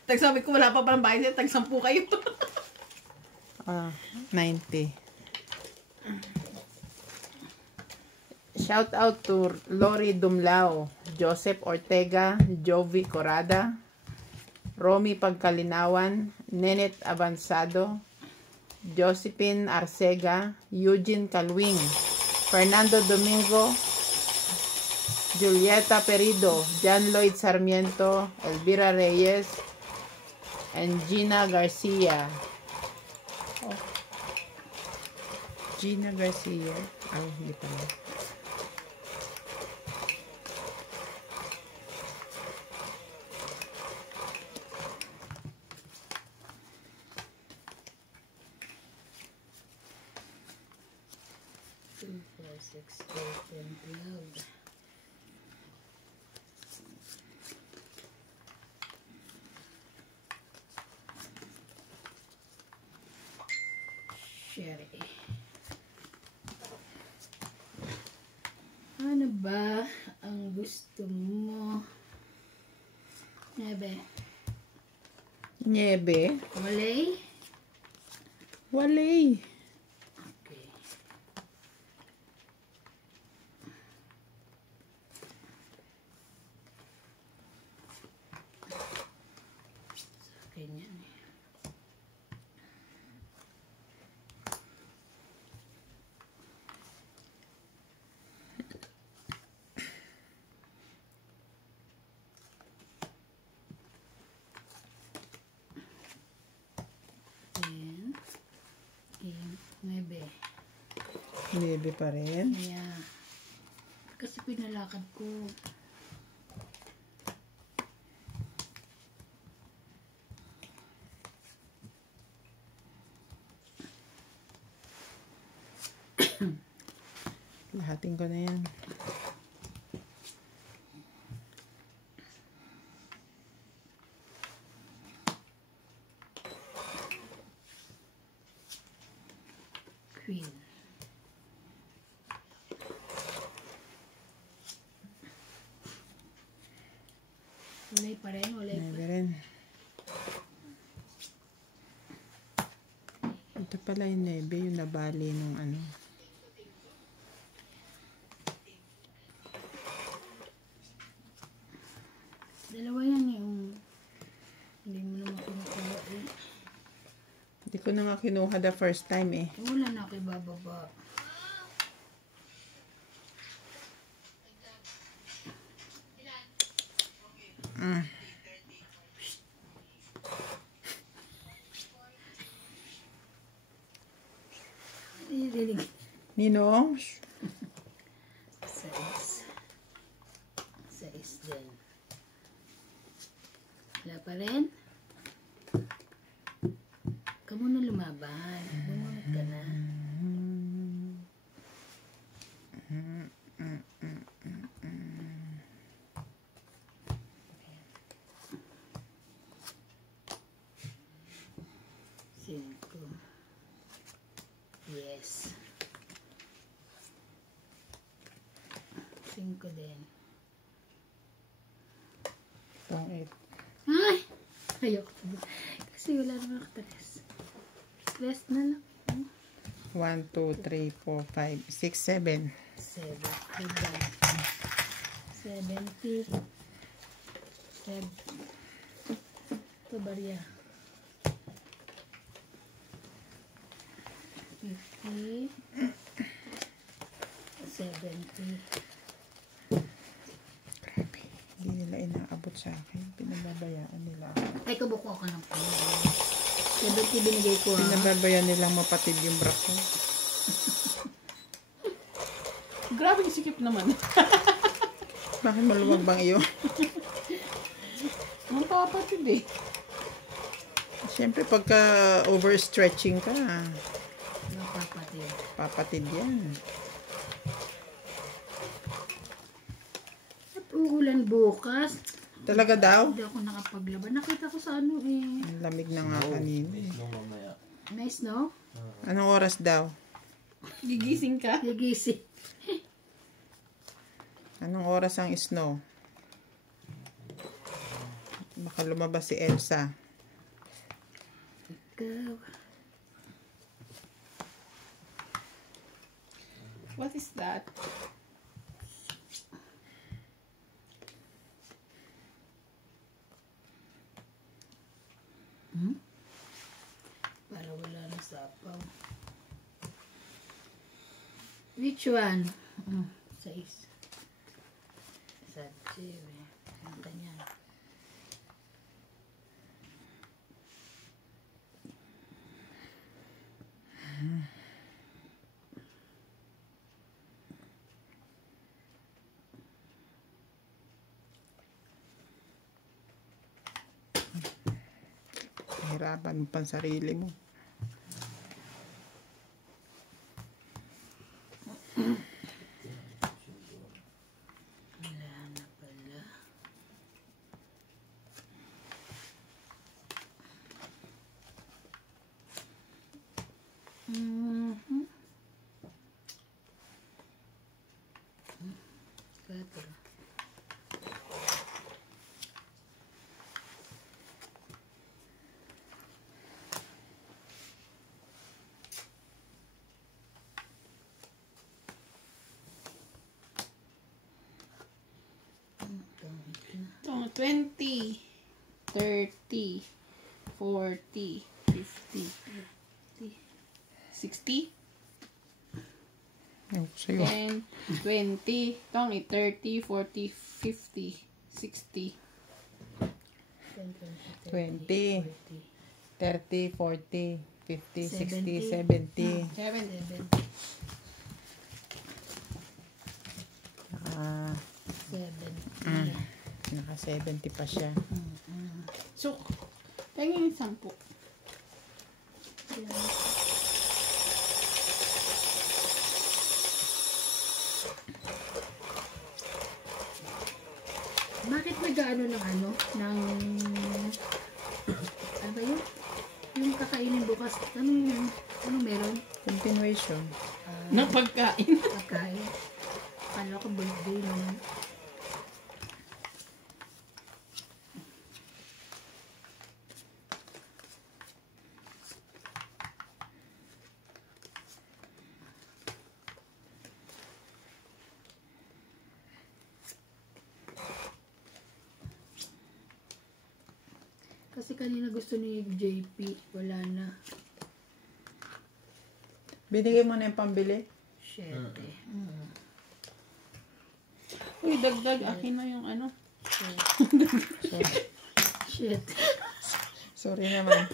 Tags sabi ko, wala pa palang bahay tags 10 kayo. 90. Shout out to Lori Dumlao, Joseph Ortega, Jovi Corada, Romy Pagkalinawan, Nenet Avansado, Josephine Arcega, Eugene Calwing, Fernando Domingo, Julieta Perido, John Lloyd Sarmiento, Elvira Reyes, and Gina Garcia. Gina Garcia. Ay, hindi pala. Two, four, six, 8, 10, 12. Sherry. Ano ba ang gusto mo? Nebe. Niebe. Walay? Walay. Okay. Sa akin yan eh. Maybe. Niebe pa rin. Yeah. Kasi pinalakad ko. Lahatin ko na yan. Queen. Walay pa rin, walay pa. Niebe rin. Ito pala yung niebe, yung nabali nung ano. Dalawa yan yung hindi mo naman kinukuha eh. Hindi ko na nga kinuha the first time eh. Wala na ako ibababa. Nirinig. Ninong? 6. 6 din. Wala pa rin? Ka muna lumaban. Bumunot ka na. Cinco. Yes. 5 din. Pang 8. Ay! Ayoko. Kasi wala naman ako tres. Tres na lang. 1, 2, 3, 4, 5, 6, 7. 7. 70. 7. Ito barya. 50. 70. Grabe. Hindi nila inaabot sa akin. Pinababayaan nila ako. Ay, kabuko ako ng pala. 70 binigay ko ha. Pinababayaan nilang mapatid yung bra ko. Grabe yung sikip naman. Bakit maluwag bang iyo? Ang papatid eh. Siyempre pagka overstretching ka, Napapatid. papatid yan. uulan bukas. Talaga daw? Hindi ako nakapaglaban. Nakita ko sa ano eh. Ang lamig na nga kanina. May snow mamaya. May snow? Anong oras daw? Gigising ka? Gigising. Anong oras ang snow? Baka lumabas si Elsa. Ikaw. What is that? Para wala na sapaw. Which one? Sais. Sadje. Ang kanya. Hirapan mo pang sarili mo. Wala na pala. Cuatro. Ito, 20, 30, 40, 50, 60, Ewan ko sa'yo. 10, 20, itong 30, 40, 50, 60, 20, 30, 40, 50, 60, 70, 70. 7. Ah, 7. naka 70 pa siya. So, tingin 10. Bakit nag-ano ng ano? Ng... Ano ba yun? Yung kakainin bukas. Ano yun? Ano meron? Continuation. Na pagkain. Pagkain. Kala ko birthday naman. Kasi kanina gusto ni JP, wala na. Binigay mo na yung pambili? 7. Uy, dagdag. Akin na yung ano. Shit. Sorry naman.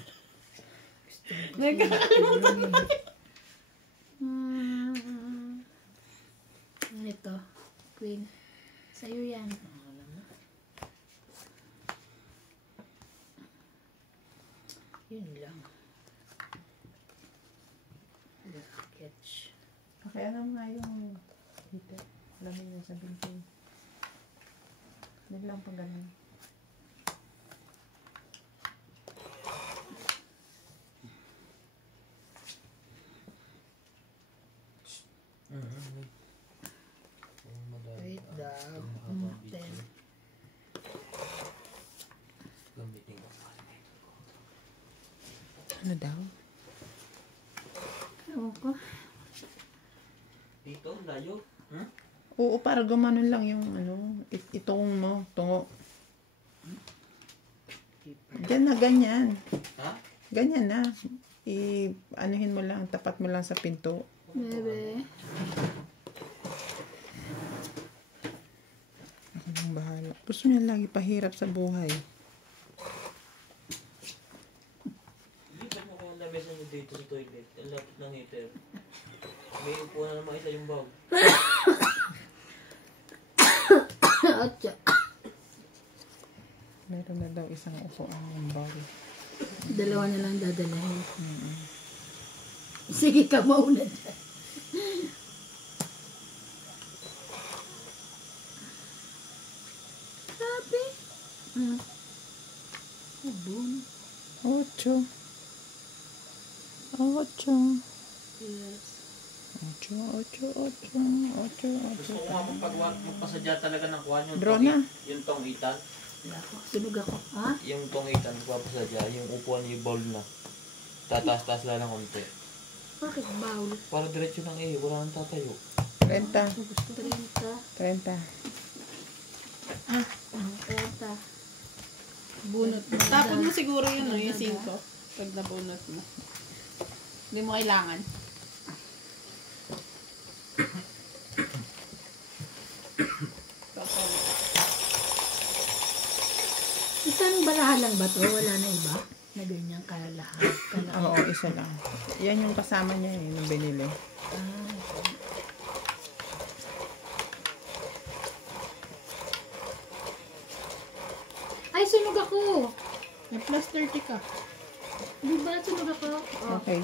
Ito, Queen. Sa'yo yan. Yun lang. Sketch. Kaya naman nga yung dito. Lamin niya sa binti. Yun lang pag ganun. Wait daw. 10. Gamitin ko. Ano daw? Ewan ko. Dito, layo. Oo, para gumanon lang yung ano, itong mo, tungo. Diyan na, ganyan. Ha? Ganyan na. Anuhin mo lang, tapat mo lang sa pinto. Bebe. Ako nang bahala. Gusto niya lagi pahirap sa buhay. Dito mo kung lamesa nyo dito sa toilet. Ang lapit ng heater. May upo na naman isa yung bag. Atya. Meron na daw isang upuan ng bawal. Dalawa na lang dadalahin. Sige ka mauna dyan. Ubun. 8. 8. Yes. 8. 8. 8. 8. Gusto ko nga magpasadya talaga ng kuhan yung Draw na. Yung tongitan. Wala ako. Sunog ako. Ha? Yung tongitan, magpapasadya. Yung upuan yung bowl na. Tataas-taas lang ng konti. Bakit bawal? Para diretso ng wala nang tatayo. 30. Gusto 30. 30. 30. Bunot mo. Tapos mo siguro yun, no? Yung 5. Pag nabunot mo. Hindi mo kailangan. Isang barahan lang ba to? Wala na iba? Na ganyan kalahap. Oo, isa lang. Yan yung kasama niya yung binili. Ay, sunog ako! May plus 30 ka. Di ba sunog ako? Oh. Okay.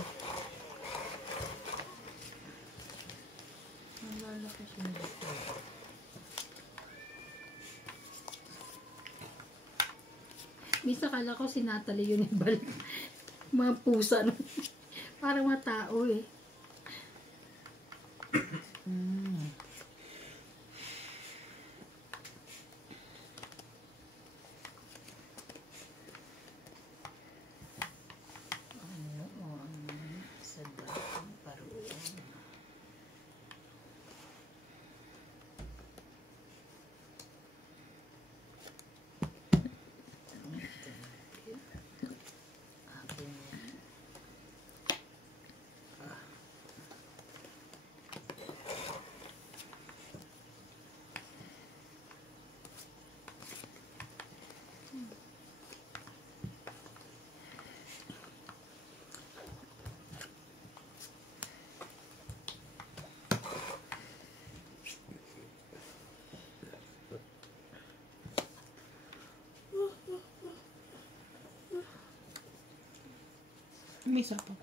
Ang lalaki sunog ako. Misa kala ko si Natalie yun yung balik. Mga pusa. No? Parang mga tao eh. Sa dating paruan. May isa pa.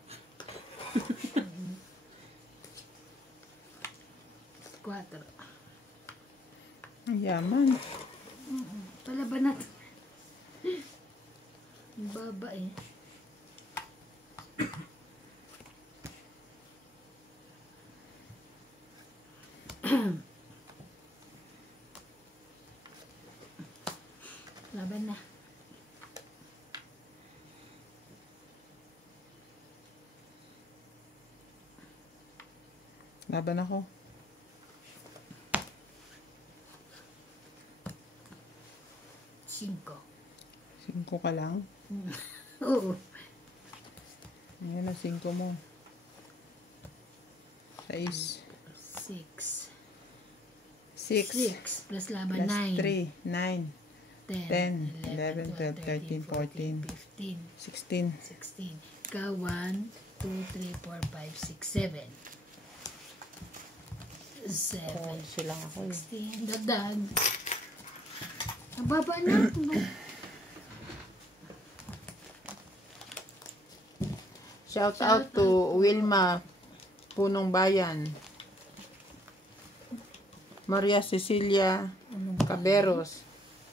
4. Ang yaman. Palaban natin. Ang baba eh. Laban na. Laban ako. 5. 5 ka lang. Oo. Ayan na 5 mo. 6. 6. 6. 6 plus laban Plus 9. 3. 9. 10, 11, 12, 13, 14, 15, 16. 16. Ikaw 1, 2, 3, 4, 5, 6, 7. 7. Silang ako eh. 16. Dadag. Ang baba na. Shout out to Wilma Punong Bayan. Maria Cecilia Caberos.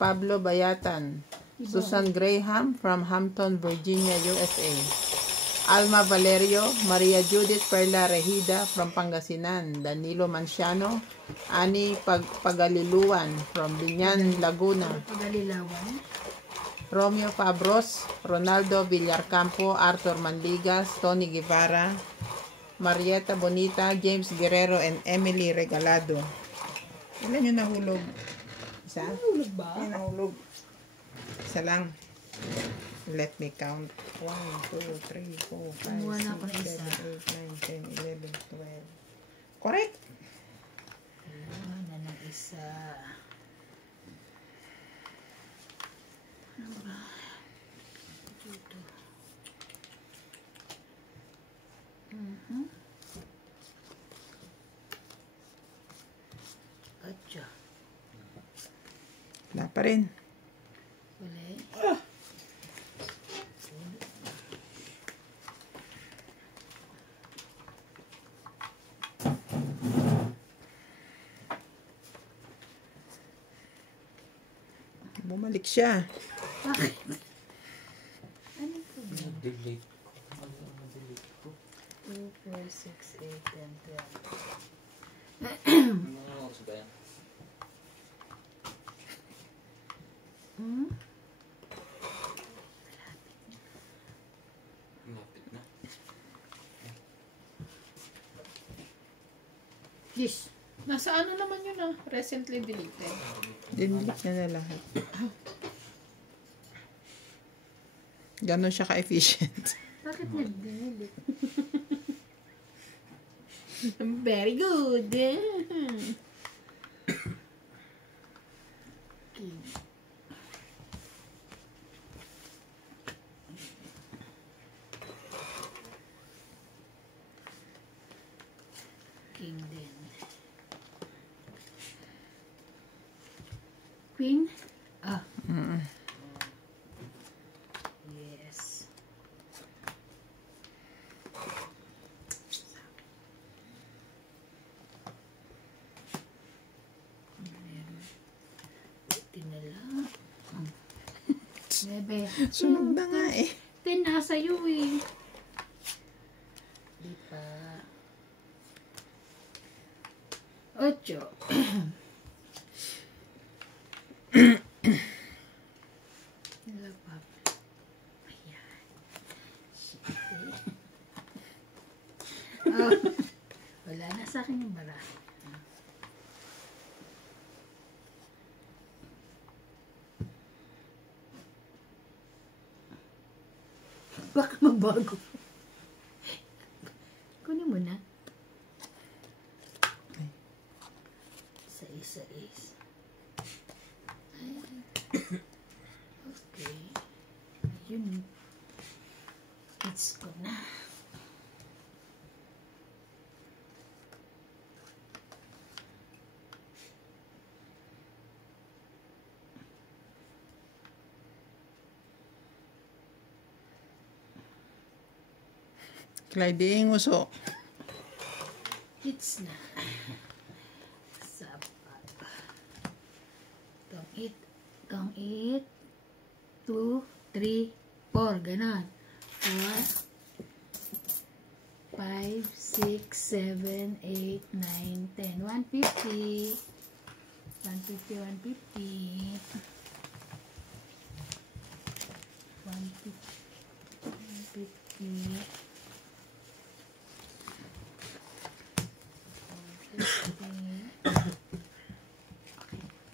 Pablo Bayatan. Susan Graham from Hampton, Virginia, USA. Alma Valerio, Maria Judith Perla Regida from Pangasinan. Danilo Manciano, Ani Pagaliluan from Binyan, Laguna. Pagalilawan. Romeo Fabros, Ronaldo Villarcampo, Arthur Manligas, Tony Guevara, Marieta Bonita, James Guerrero, and Emily Regalado. Ilan yung nahulog? Isa? Nahulog ba? Ay, nahulog. Isa lang. Let me count. 1, 2, 3, 4, 5, Kumuha na ako ng 6, isa. 7, 8, 9, 10, 11, 12. Correct! Kumuha na ng isa. Ano ba? Dito. Atya. Wala pa rin. Wala eh. Bumalik siya. Bakit? Ano po ba? Delete. Ano ang delete ko? 2, 4, 6, 8, 10, 12. Mga oras ba yan? Hmm? Lapit na. Please. Nasa ano naman yun ah? Recently deleted. Dinlik niya na lahat. Ganon siya ka-efficient. Bakit nag-delete? Very good. King. King din. Queen? Ah. Yes. Buti na lang. Bebe. Sunog na nga eh. 10 nasa iyo eh. Di pa. 8. Wala pa. Ayan. Oh. Wala na sa akin yung bara. Baka magbago. Kunin mo na. Sais. Okay. Yun. It's good na. Clyde, nguso. It's na. Sapat. Itong 8, 2, 3, 4. Ganon. 4, 5, 6, 7, 8, 9, 10. 150. 150. 150. 150.